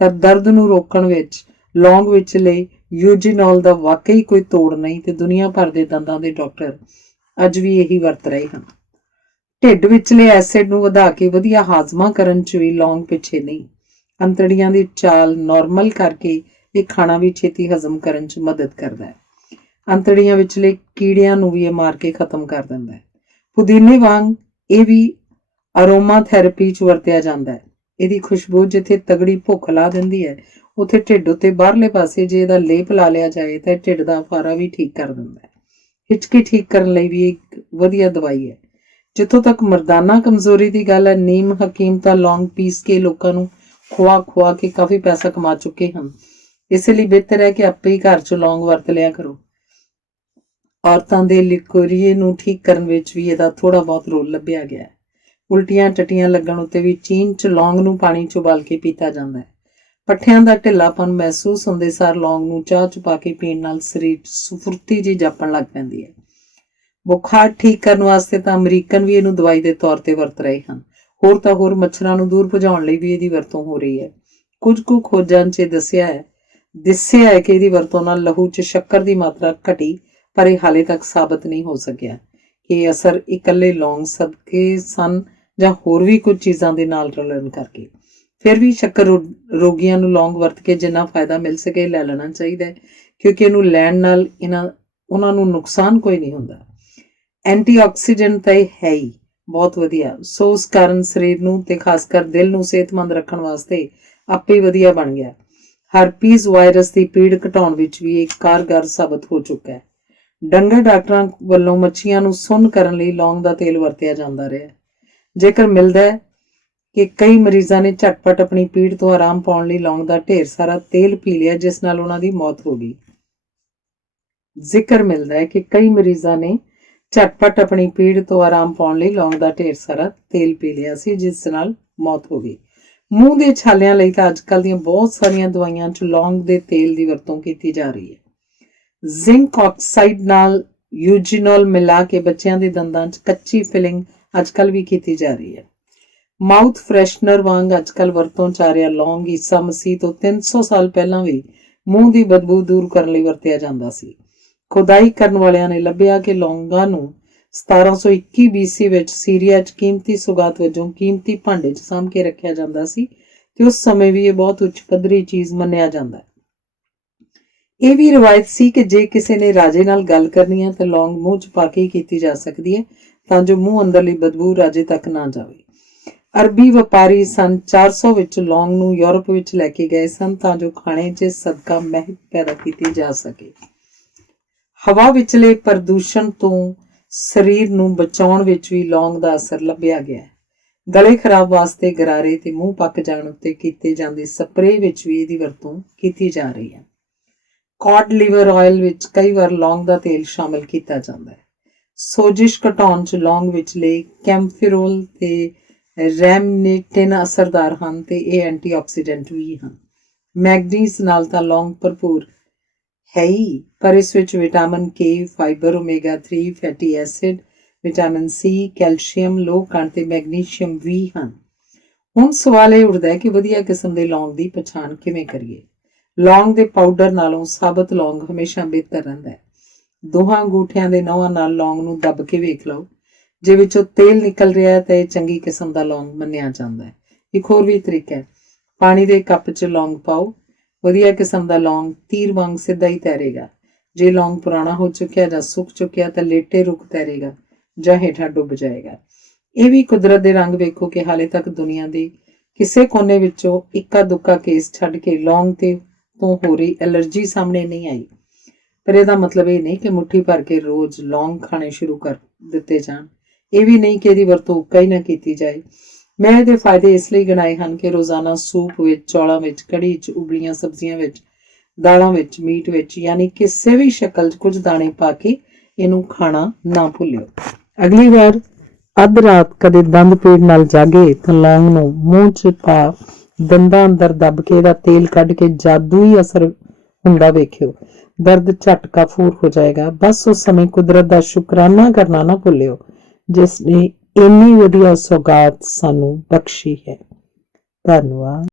ਤਾਂ ਦਰਦ ਨੂੰ ਰੋਕਣ ਵਿੱਚ ਲੌਂਗ ਵਿਚਲੇ ਯੂਜੀਨੋਲ ਦਾ ਵਾਕਈ ਕੋਈ ਤੋੜ ਨਹੀਂ ਤੇ ਦੁਨੀਆ ਭਰ ਦੇ ਦੰਦਾਂ ਦੇ ਡਾਕਟਰ ਅੱਜ ਵੀ ਇਹੀ ਵਰਤ ਰਹੇ ਹਨ। ਢਿੱਡ ਵਿਚਲੇ ਐਸਿਡ ਨੂੰ ਵਧਾ ਕੇ ਵਧੀਆ ਹਾਜ਼ਮਾ ਕਰਨ 'ਚ ਵੀ ਲੌਂਗ ਪਿੱਛੇ ਨਹੀਂ। ਅੰਤੜੀਆਂ ਦੀ ਚਾਲ ਨਾਰਮਲ ਕਰਕੇ ਇਹ ਖਾਣਾ ਵੀ ਛੇਤੀ ਹਜ਼ਮ ਕਰਨ 'ਚ ਮਦਦ ਕਰਦਾ ਹੈ। ਅੰਤੜੀਆਂ ਵਿਚਲੇ ਕੀੜਿਆਂ ਨੂੰ ਵੀ ਇਹ ਮਾਰ ਕੇ ਖਤਮ ਕਰ ਦਿੰਦਾ ਹੈ। ਪੁਦੀਨੇ ਵਾਂਗ ਇਹ ਵੀ ਅਰੋਮਾ ਥੈਰੇਪੀ 'ਚ ਵਰਤਿਆ ਜਾਂਦਾ ਹੈ। ਇਹਦੀ ਖੁਸ਼ਬੂ ਜਿੱਥੇ ਤਗੜੀ ਭੁੱਖ ਲਾ ਦਿੰਦੀ ਹੈ ਉੱਥੇ ਢਿੱਡ ਉੱਤੇ ਬਾਹਰਲੇ ਪਾਸੇ ਜੇ ਇਹਦਾ ਲੇਪ ਲਾ ਲਿਆ ਜਾਏ ਤਾਂ ਢਿੱਡ ਦਾ ਅਫਾਰਾ ਵੀ ਠੀਕ ਕਰ ਦਿੰਦਾ ਹੈ। ਹਿਚਕੀ ਠੀਕ ਕਰਨ ਲਈ ਵੀ ਇੱਕ ਵਧੀਆ ਦਵਾਈ ਹੈ। ਜਿੱਥੋਂ ਤੱਕ ਮਰਦਾਨਾ ਕਮਜ਼ੋਰੀ ਦੀ ਗੱਲ ਹੈ, ਨੀਮ ਹਕੀਮ ਤਾਂ ਲੌਂਗ ਪੀਸ ਕੇ ਲੋਕਾਂ ਨੂੰ ਖਵਾ ਕੇ ਕਾਫੀ ਪੈਸਾ ਕਮਾ ਚੁੱਕੇ ਹਨ। ਇਸੇ ਲਈ ਬਿਹਤਰ ਹੈ ਕਿ ਆਪੇ ਹੀ ਘਰ 'ਚ ਲੌਂਗ ਵਰਤ ਲਿਆ ਕਰੋ। ਔਰਤਾਂ ਦੇ ਲਿਕੋਰੀਏ ਨੂੰ ਠੀਕ ਕਰਨ ਵਿੱਚ ਵੀ ਇਹਦਾ ਥੋੜਾ ਬਹੁਤ ਰੋਲ ਲੱਭਿਆ ਗਿਆ ਹੈ। ਉਲਟੀਆਂ ਟੱਟੀਆਂ ਲੱਗਣ ਉੱਤੇ ਵੀ ਚੀਨ 'ਚ ਲੌਂਗ ਨੂੰ ਪਾਣੀ 'ਚ ਉਬਾਲ ਕੇ ਪੀਤਾ ਜਾਂਦਾ ਹੈ। ਪੱਠਿਆਂ ਦਾ ਢਿੱਲਾਪਨ ਮਹਿਸੂਸ ਹੁੰਦੇ ਸਾਰ ਲੌਂਗ ਨੂੰ ਚਾਹ 'ਚ ਪਾ ਕੇ ਪੀਣ ਨਾਲ ਸਰੀਰ ਸਫੁਰਤੀ ਜਿਹੀ ਜਾਪਣ ਲੱਗ ਪੈਂਦੀ ਹੈ। ਬੁਖਾਰ ਠੀਕ ਕਰਨ ਵਾਸਤੇ ਤਾਂ ਅਮਰੀਕਨ ਵੀ ਇਹਨੂੰ ਦਵਾਈ ਦੇ ਤੌਰ ਤੇ ਵਰਤ ਰਹੇ ਹਨ। ਹੋਰ ਮੱਛਰਾਂ ਨੂੰ ਦੂਰ ਭਜਾਉਣ ਲਈ ਵੀ ਇਹਦੀ ਵਰਤੋਂ ਹੋ ਰਹੀ ਹੈ। ਕੁਝ ਕੁ ਖੋਜਾਂ 'ਚ ਦੱਸਿਆ ਹੈ ਕਿ ਇਹਦੀ ਵਰਤੋਂ ਨਾਲ ਲਹੂ 'ਚ ਸ਼ੱਕਰ ਦੀ ਮਾਤਰਾ ਘਟੀ, ਪਰ ਇਹ ਹਾਲੇ ਤੱਕ ਸਾਬਤ ਨਹੀਂ ਹੋ ਸਕਿਆ ਕਿ ਇਹ ਅਸਰ ਇਕੱਲੇ ਲੌਂਗ ਸਦਕੇ ਸਨ ਜਾਂ ਹੋਰ ਵੀ ਕੁਝ ਚੀਜ਼ਾਂ ਦੇ ਨਾਲ ਰਲਣ ਕਰਕੇ। ਫਿਰ ਵੀ ਸ਼ੱਕਰ ਰੋਗੀਆਂ ਨੂੰ ਲੌਂਗ ਵਰਤ ਕੇ ਜਿੰਨਾ ਫਾਇਦਾ ਮਿਲ ਸਕੇ ਲੈ ਲੈਣਾ ਚਾਹੀਦਾ ਹੈ ਕਿਉਂਕਿ ਇਹਨੂੰ ਲੈਣ ਨਾਲ ਉਹਨਾਂ ਨੂੰ ਨੁਕਸਾਨ ਕੋਈ ਨਹੀਂ ਹੁੰਦਾ। ਐਂਟੀਆਕਸੀਡੈਂਟ ਤਾਂ ਇਹ ਹੈ ਹੀ, ਬਹੁਤ ਵਧੀਆ। ਸੋ ਉਸ ਕਾਰਨ ਸਰੀਰ ਨੂੰ ਤੇ ਖਾਸ ਕਰ ਦਿਲ ਨੂੰ ਸਿਹਤਮੰਦ ਰੱਖਣ ਵਾਸਤੇ ਆਪੇ ਵਧੀਆ ਬਣ ਗਿਆ। ਹਰਪੀਜ਼ ਵਾਇਰਸ ਦੀ ਪੀੜ ਘਟਾਉਣ ਵਿੱਚ ਵੀ ਇਹ ਕਾਰਗਰ ਸਾਬਤ ਹੋ ਚੁੱਕਾ ਹੈ। ਡੰਗਰ ਡਾਕਟਰਾਂ ਵੱਲੋਂ ਮੱਛੀਆਂ ਨੂੰ ਸੁੰਨ ਕਰਨ ਲਈ ਲੌਂਗ ਦਾ ਤੇਲ ਵਰਤਿਆ ਜਾਂਦਾ ਰਿਹਾ। ਜੇਕਰ ਮਿਲਦਾ ਹੈ ਕਿ ਕਈ ਮਰੀਜ਼ਾਂ ਨੇ ਝਟਪਟ ਆਪਣੀ ਪੀੜ ਤੋਂ ਆਰਾਮ ਪਾਉਣ ਲਈ ਲੌਂਗ ਦਾ ਢੇਰ ਸਾਰਾ ਤੇਲ ਪੀ ਲਿਆ, ਜਿਸ ਨਾਲ ਉਹਨਾਂ ਦੀ ਮੌਤ ਹੋ ਗਈ। ਜ਼ਿਕਰ ਮਿਲਦਾ ਹੈ ਕਿ ਕਈ ਮਰੀਜ਼ਾਂ ਨੇ ਝਟਪਟ ਆਪਣੀ ਪੀੜ ਤੋਂ ਆਰਾਮ ਪਾਉਣ ਲਈ ਲੌਂਗ ਦਾ ਢੇਰ ਸਾਰਾ ਤੇਲ ਪੀ ਲਿਆ ਸੀ, ਜਿਸ ਨਾਲ ਮੌਤ ਹੋ ਗਈ। ਮੂੰਹ ਦੇ ਛਾਲਿਆਂ ਲਈ ਤਾਂ ਅੱਜ ਕੱਲ੍ਹ ਦੀਆਂ ਬਹੁਤ ਸਾਰੀਆਂ ਦਵਾਈਆਂ 'ਚ ਲੌਂਗ ਦੇ ਤੇਲ ਦੀ ਵਰਤੋਂ ਕੀਤੀ ਜਾ ਰਹੀ ਹੈ। ਜ਼ਿੰਕ ਆਕਸਾਈਡ ਨਾਲ ਯੂਜੀਨੋਲ ਮਿਲਾ ਕੇ ਬੱਚਿਆਂ ਦੇ ਦੰਦਾਂ 'ਚ ਕੱਚੀ ਫਿਲਿੰਗ ਅੱਜ ਕੱਲ੍ਹ ਵੀ ਕੀਤੀ ਜਾ ਰਹੀ ਹੈ। ਮਾਊਥ ਫਰੈਸ਼ਨਰ ਵਾਂਗ ਅੱਜ ਕੱਲ੍ਹ ਵਰਤੋਂ 'ਚ ਆ ਰਿਹਾ ਲੌਂਗ ਈਸਾ ਮਸੀਹ ਤੋਂ 300 ਸਾਲ ਪਹਿਲਾਂ ਵੀ ਮੂੰਹ ਦੀ ਬਦਬੂ ਦੂਰ ਕਰਨ ਲਈ ਵਰਤਿਆ ਜਾਂਦਾ ਸੀ। ਖੁਦਾਈ ਕਰਨ ਵਾਲਿਆਂ ਨੇ ਲੱਭਿਆ ਕਿ ਲੌਂਗਾਂ ਨੂੰ 1721 BC ਵਿੱਚ ਸੀਰੀਆ 'ਚ ਕੀਮਤੀ ਸੁਗਾਤ ਵਜੋਂ ਕੀਮਤੀ ਭਾਂਡੇ 'ਚ ਸਾਂਭ ਕੇ ਰੱਖਿਆ ਜਾਂਦਾ ਸੀ ਤੇ ਉਸ ਸਮੇਂ ਵੀ ਇਹ ਬਹੁਤ ਉੱਚ ਪੱਧਰੀ ਚੀਜ਼ ਮੰਨਿਆ ਜਾਂਦਾ ਹੈ। ਇਹ ਵੀ ਰਵਾਇਤ ਸੀ ਕਿ ਜੇ ਕਿਸੇ ਨੇ ਰਾਜੇ ਨਾਲ ਗੱਲ ਕਰਨੀ ਹੈ ਤਾਂ ਲੌਂਗ ਮੂੰਹ 'ਚ ਪਾ ਕੇ ਹੀ ਕੀਤੀ ਜਾ ਸਕਦੀ ਹੈ, ਤਾਂ ਜੋ ਮੂੰਹ ਅੰਦਰਲੀ ਬਦਬੂ ਰਾਜੇ ਤੱਕ ਨਾ ਜਾਵੇ। ਅਰਬੀ ਵਪਾਰੀ ਸਨ 400 ਵਿੱਚ ਲੌਂਗ ਨੂੰ ਯੂਰਪ ਵਿੱਚ ਲੈ ਕੇ ਗਏ ਸਨ, ਤਾਂ ਜੋ ਖਾਣੇ 'ਚ ਸਦਕਾ ਮਹਿਕ ਪੈਦਾ ਕੀਤੀ ਜਾ ਸਕੇ। ਹਵਾ ਵਿਚਲੇ ਪ੍ਰਦੂਸ਼ਣ ਤੋਂ ਸਰੀਰ ਨੂੰ ਬਚਾਉਣ ਵਿੱਚ ਵੀ ਲੌਂਗ ਦਾ ਅਸਰ ਲੱਭਿਆ ਗਿਆ ਹੈ। ਗਲੇ ਖਰਾਬ ਵਾਸਤੇ ਗਰਾਰੇ ਤੇ ਮੂੰਹ ਪੱਕ ਜਾਣ ਉੱਤੇ ਕੀਤੇ ਜਾਂਦੇ ਸਪਰੇਅ ਵਿੱਚ ਵੀ ਇਹਦੀ ਵਰਤੋਂ ਕੀਤੀ ਜਾ ਰਹੀ ਹੈ। ਕੌਡ ਲਿਵਰ ਆਇਲ ਵਿੱਚ ਕਈ ਵਾਰ ਲੌਂਗ ਦਾ ਤੇਲ ਸ਼ਾਮਿਲ ਕੀਤਾ ਜਾਂਦਾ ਹੈ। ਸੋਜਿਸ਼ ਘਟਾਉਣ 'ਚ ਲੌਂਗ ਵਿਚਲੇ ਕੈਂਫਿਰੋਲ ਤੇ ਰੈਮਨੇਟਿਨ ਅਸਰਦਾਰ ਹਨ ਤੇ ਇਹ ਐਂਟੀਆਕਸੀਡੈਂਟ ਵੀ ਹਨ। ਮੈਗਨੀਜ਼ ਨਾਲ ਤਾਂ ਲੌਂਗ ਭਰਪੂਰ ਹੈ ਹੀ, ਪਰ ਇਸ ਵਿੱਚ vitamin K, fibre, omega 3 fatty acid, vitamin C, calcium, ਲੋਹ ਕਣ ਤੇ ਮੈਗਨੀਸ਼ੀਅਮ ਵੀ ਹਨ। ਹੁਣ ਸਵਾਲ ਇਹ ਉੱਠਦਾ ਹੈ ਕਿ ਵਧੀਆ ਕਿਸਮ ਦੇ ਲੌਂਗ ਦੀ ਪਛਾਣ ਕਿਵੇਂ ਕਰੀਏ। ਲੌਂਗ ਦੇ ਪਾਊਡਰ ਨਾਲੋਂ ਸਾਬਤ ਲੌਂਗ ਹਮੇਸ਼ਾ ਬਿਹਤਰ ਰਹਿੰਦਾ ਹੈ। ਦੋਹਾਂ ਅੰਗੂਠਿਆਂ ਦੇ ਨਹੁਆਂ ਨਾਲ ਲੌਂਗ ਨੂੰ ਦੱਬ ਕੇ ਵੇਖ ਲਓ, ਜੇ ਵਿੱਚੋਂ ਤੇਲ ਨਿਕਲ ਰਿਹਾ ਹੈ ਤਾਂ ਇਹ ਚੰਗੀ ਕਿਸਮ ਦਾ ਲੌਂਗ ਮੰਨਿਆ ਜਾਂਦਾ ਹੈ। ਇੱਕ ਹੋਰ ਵੀ ਤਰੀਕਾ ਹੈ, ਪਾਣੀ ਦੇ ਕੱਪ 'ਚ ਲੌਂਗ ਪਾਓ। ਵਧੀਆ ਕਿਸਮ ਦਾ ਲੌਂਗ ਤੀਰ ਵਾਂਗ ਸਿੱਧਾ ਹੀ ਤੈਰੇਗਾ। ਜੇ ਲੌਂਗ ਪੁਰਾਣਾ ਹੋ ਚੁੱਕਿਆ ਜਾਂ ਸੁੱਕ ਚੁੱਕਿਆ ਤਾਂ ਲੇਟੇ ਰੁਕ ਤੈਰੇਗਾ ਜਾਂ ਹੇਠਾਂ ਡੁੱਬ ਜਾਏਗਾ। ਇਹ ਵੀ ਕੁਦਰਤ ਦੇ ਰੰਗ ਵੇਖੋ ਕਿ ਹਾਲੇ ਤੱਕ ਦੁਨੀਆ ਦੇ ਕਿਸੇ ਕੋਨੇ ਵਿੱਚੋਂ ਇੱਕਾ ਦੁੱਕਾ ਕੇਸ ਛੱਡ ਕੇ ਲੌਂਗ ਤੋਂ ਹੋ ਰਹੀ ਐਲਰਜੀ ਸਾਹਮਣੇ ਨਹੀਂ ਆਈ। ਪਰ ਇਹਦਾ ਮਤਲਬ ਇਹ ਨਹੀਂ ਕਿ ਮੁੱਠੀ ਭਰ ਕੇ ਰੋਜ਼ ਲੌਂਗ ਖਾਣੇ ਸ਼ੁਰੂ ਕਰ ਦਿੱਤੇ ਜਾਣ। ਇਹ ਵੀ ਨਹੀਂ ਕਿ ਇਹਦੀ ਵਰਤੋਂ ਉੱਕਾ ਹੀ ਨਾ ਕੀਤੀ ਜਾਏ। ਮੈਂ ਇਹਦੇ ਫਾਇਦੇ ਇਸ ਲਈ ਗਿਣਾਏ ਹਨ ਕਿ ਰੋਜ਼ਾਨਾ ਸੂਪ ਵਿੱਚ, ਚੌਲਾਂ ਵਿੱਚ, ਕੜੀ 'ਚ, ਉਬਲੀਆਂ ਸਬਜ਼ੀਆਂ ਵਿੱਚ, ਦਾਲਾਂ ਵਿੱਚ, ਮੀਟ ਵਿੱਚ, ਯਾਨੀ ਕਿਸੇ ਵੀ ਸ਼ਕਲ 'ਚ ਕੁਝ ਦਾਣੇ ਪਾ ਕੇ ਇਹਨੂੰ ਖਾਣਾ ਨਾ ਭੁੱਲਿਓ। ਅਗਲੀ ਵਾਰ ਅੱਧ ਰਾਤ ਕਦੇ ਦੰਦ ਪੀੜ ਨਾਲ ਜਾਗੇ ਤਾਂ ਲੌਂਗ ਨੂੰ ਮੂੰਹ 'ਚ ਪਾ ਦੰਦਾਂ ਅੰਦਰ ਦੱਬ ਕੇ ਇਹਦਾ ਤੇਲ ਕੱਢ ਕੇ ਜਾਦੂਈ ਅਸਰ ਹੁੰਦਾ ਵੇਖਿਓ। ਦਰਦ ਝਟ ਕਾਫੂਰ ਹੋ ਜਾਏਗਾ। ਬਸ ਉਸ ਸਮੇਂ ਕੁਦਰਤ ਦਾ ਸ਼ੁਕਰਾਨਾ ਕਰਨਾ ਨਾ ਭੁੱਲਿਓ, ਜਿਸ ਨੇ ਇੰਨੀ ਵਧੀਆ ਸੌਗਾਤ ਸਾਨੂੰ ਬਖਸ਼ੀ ਹੈ। ਧੰਨਵਾਦ।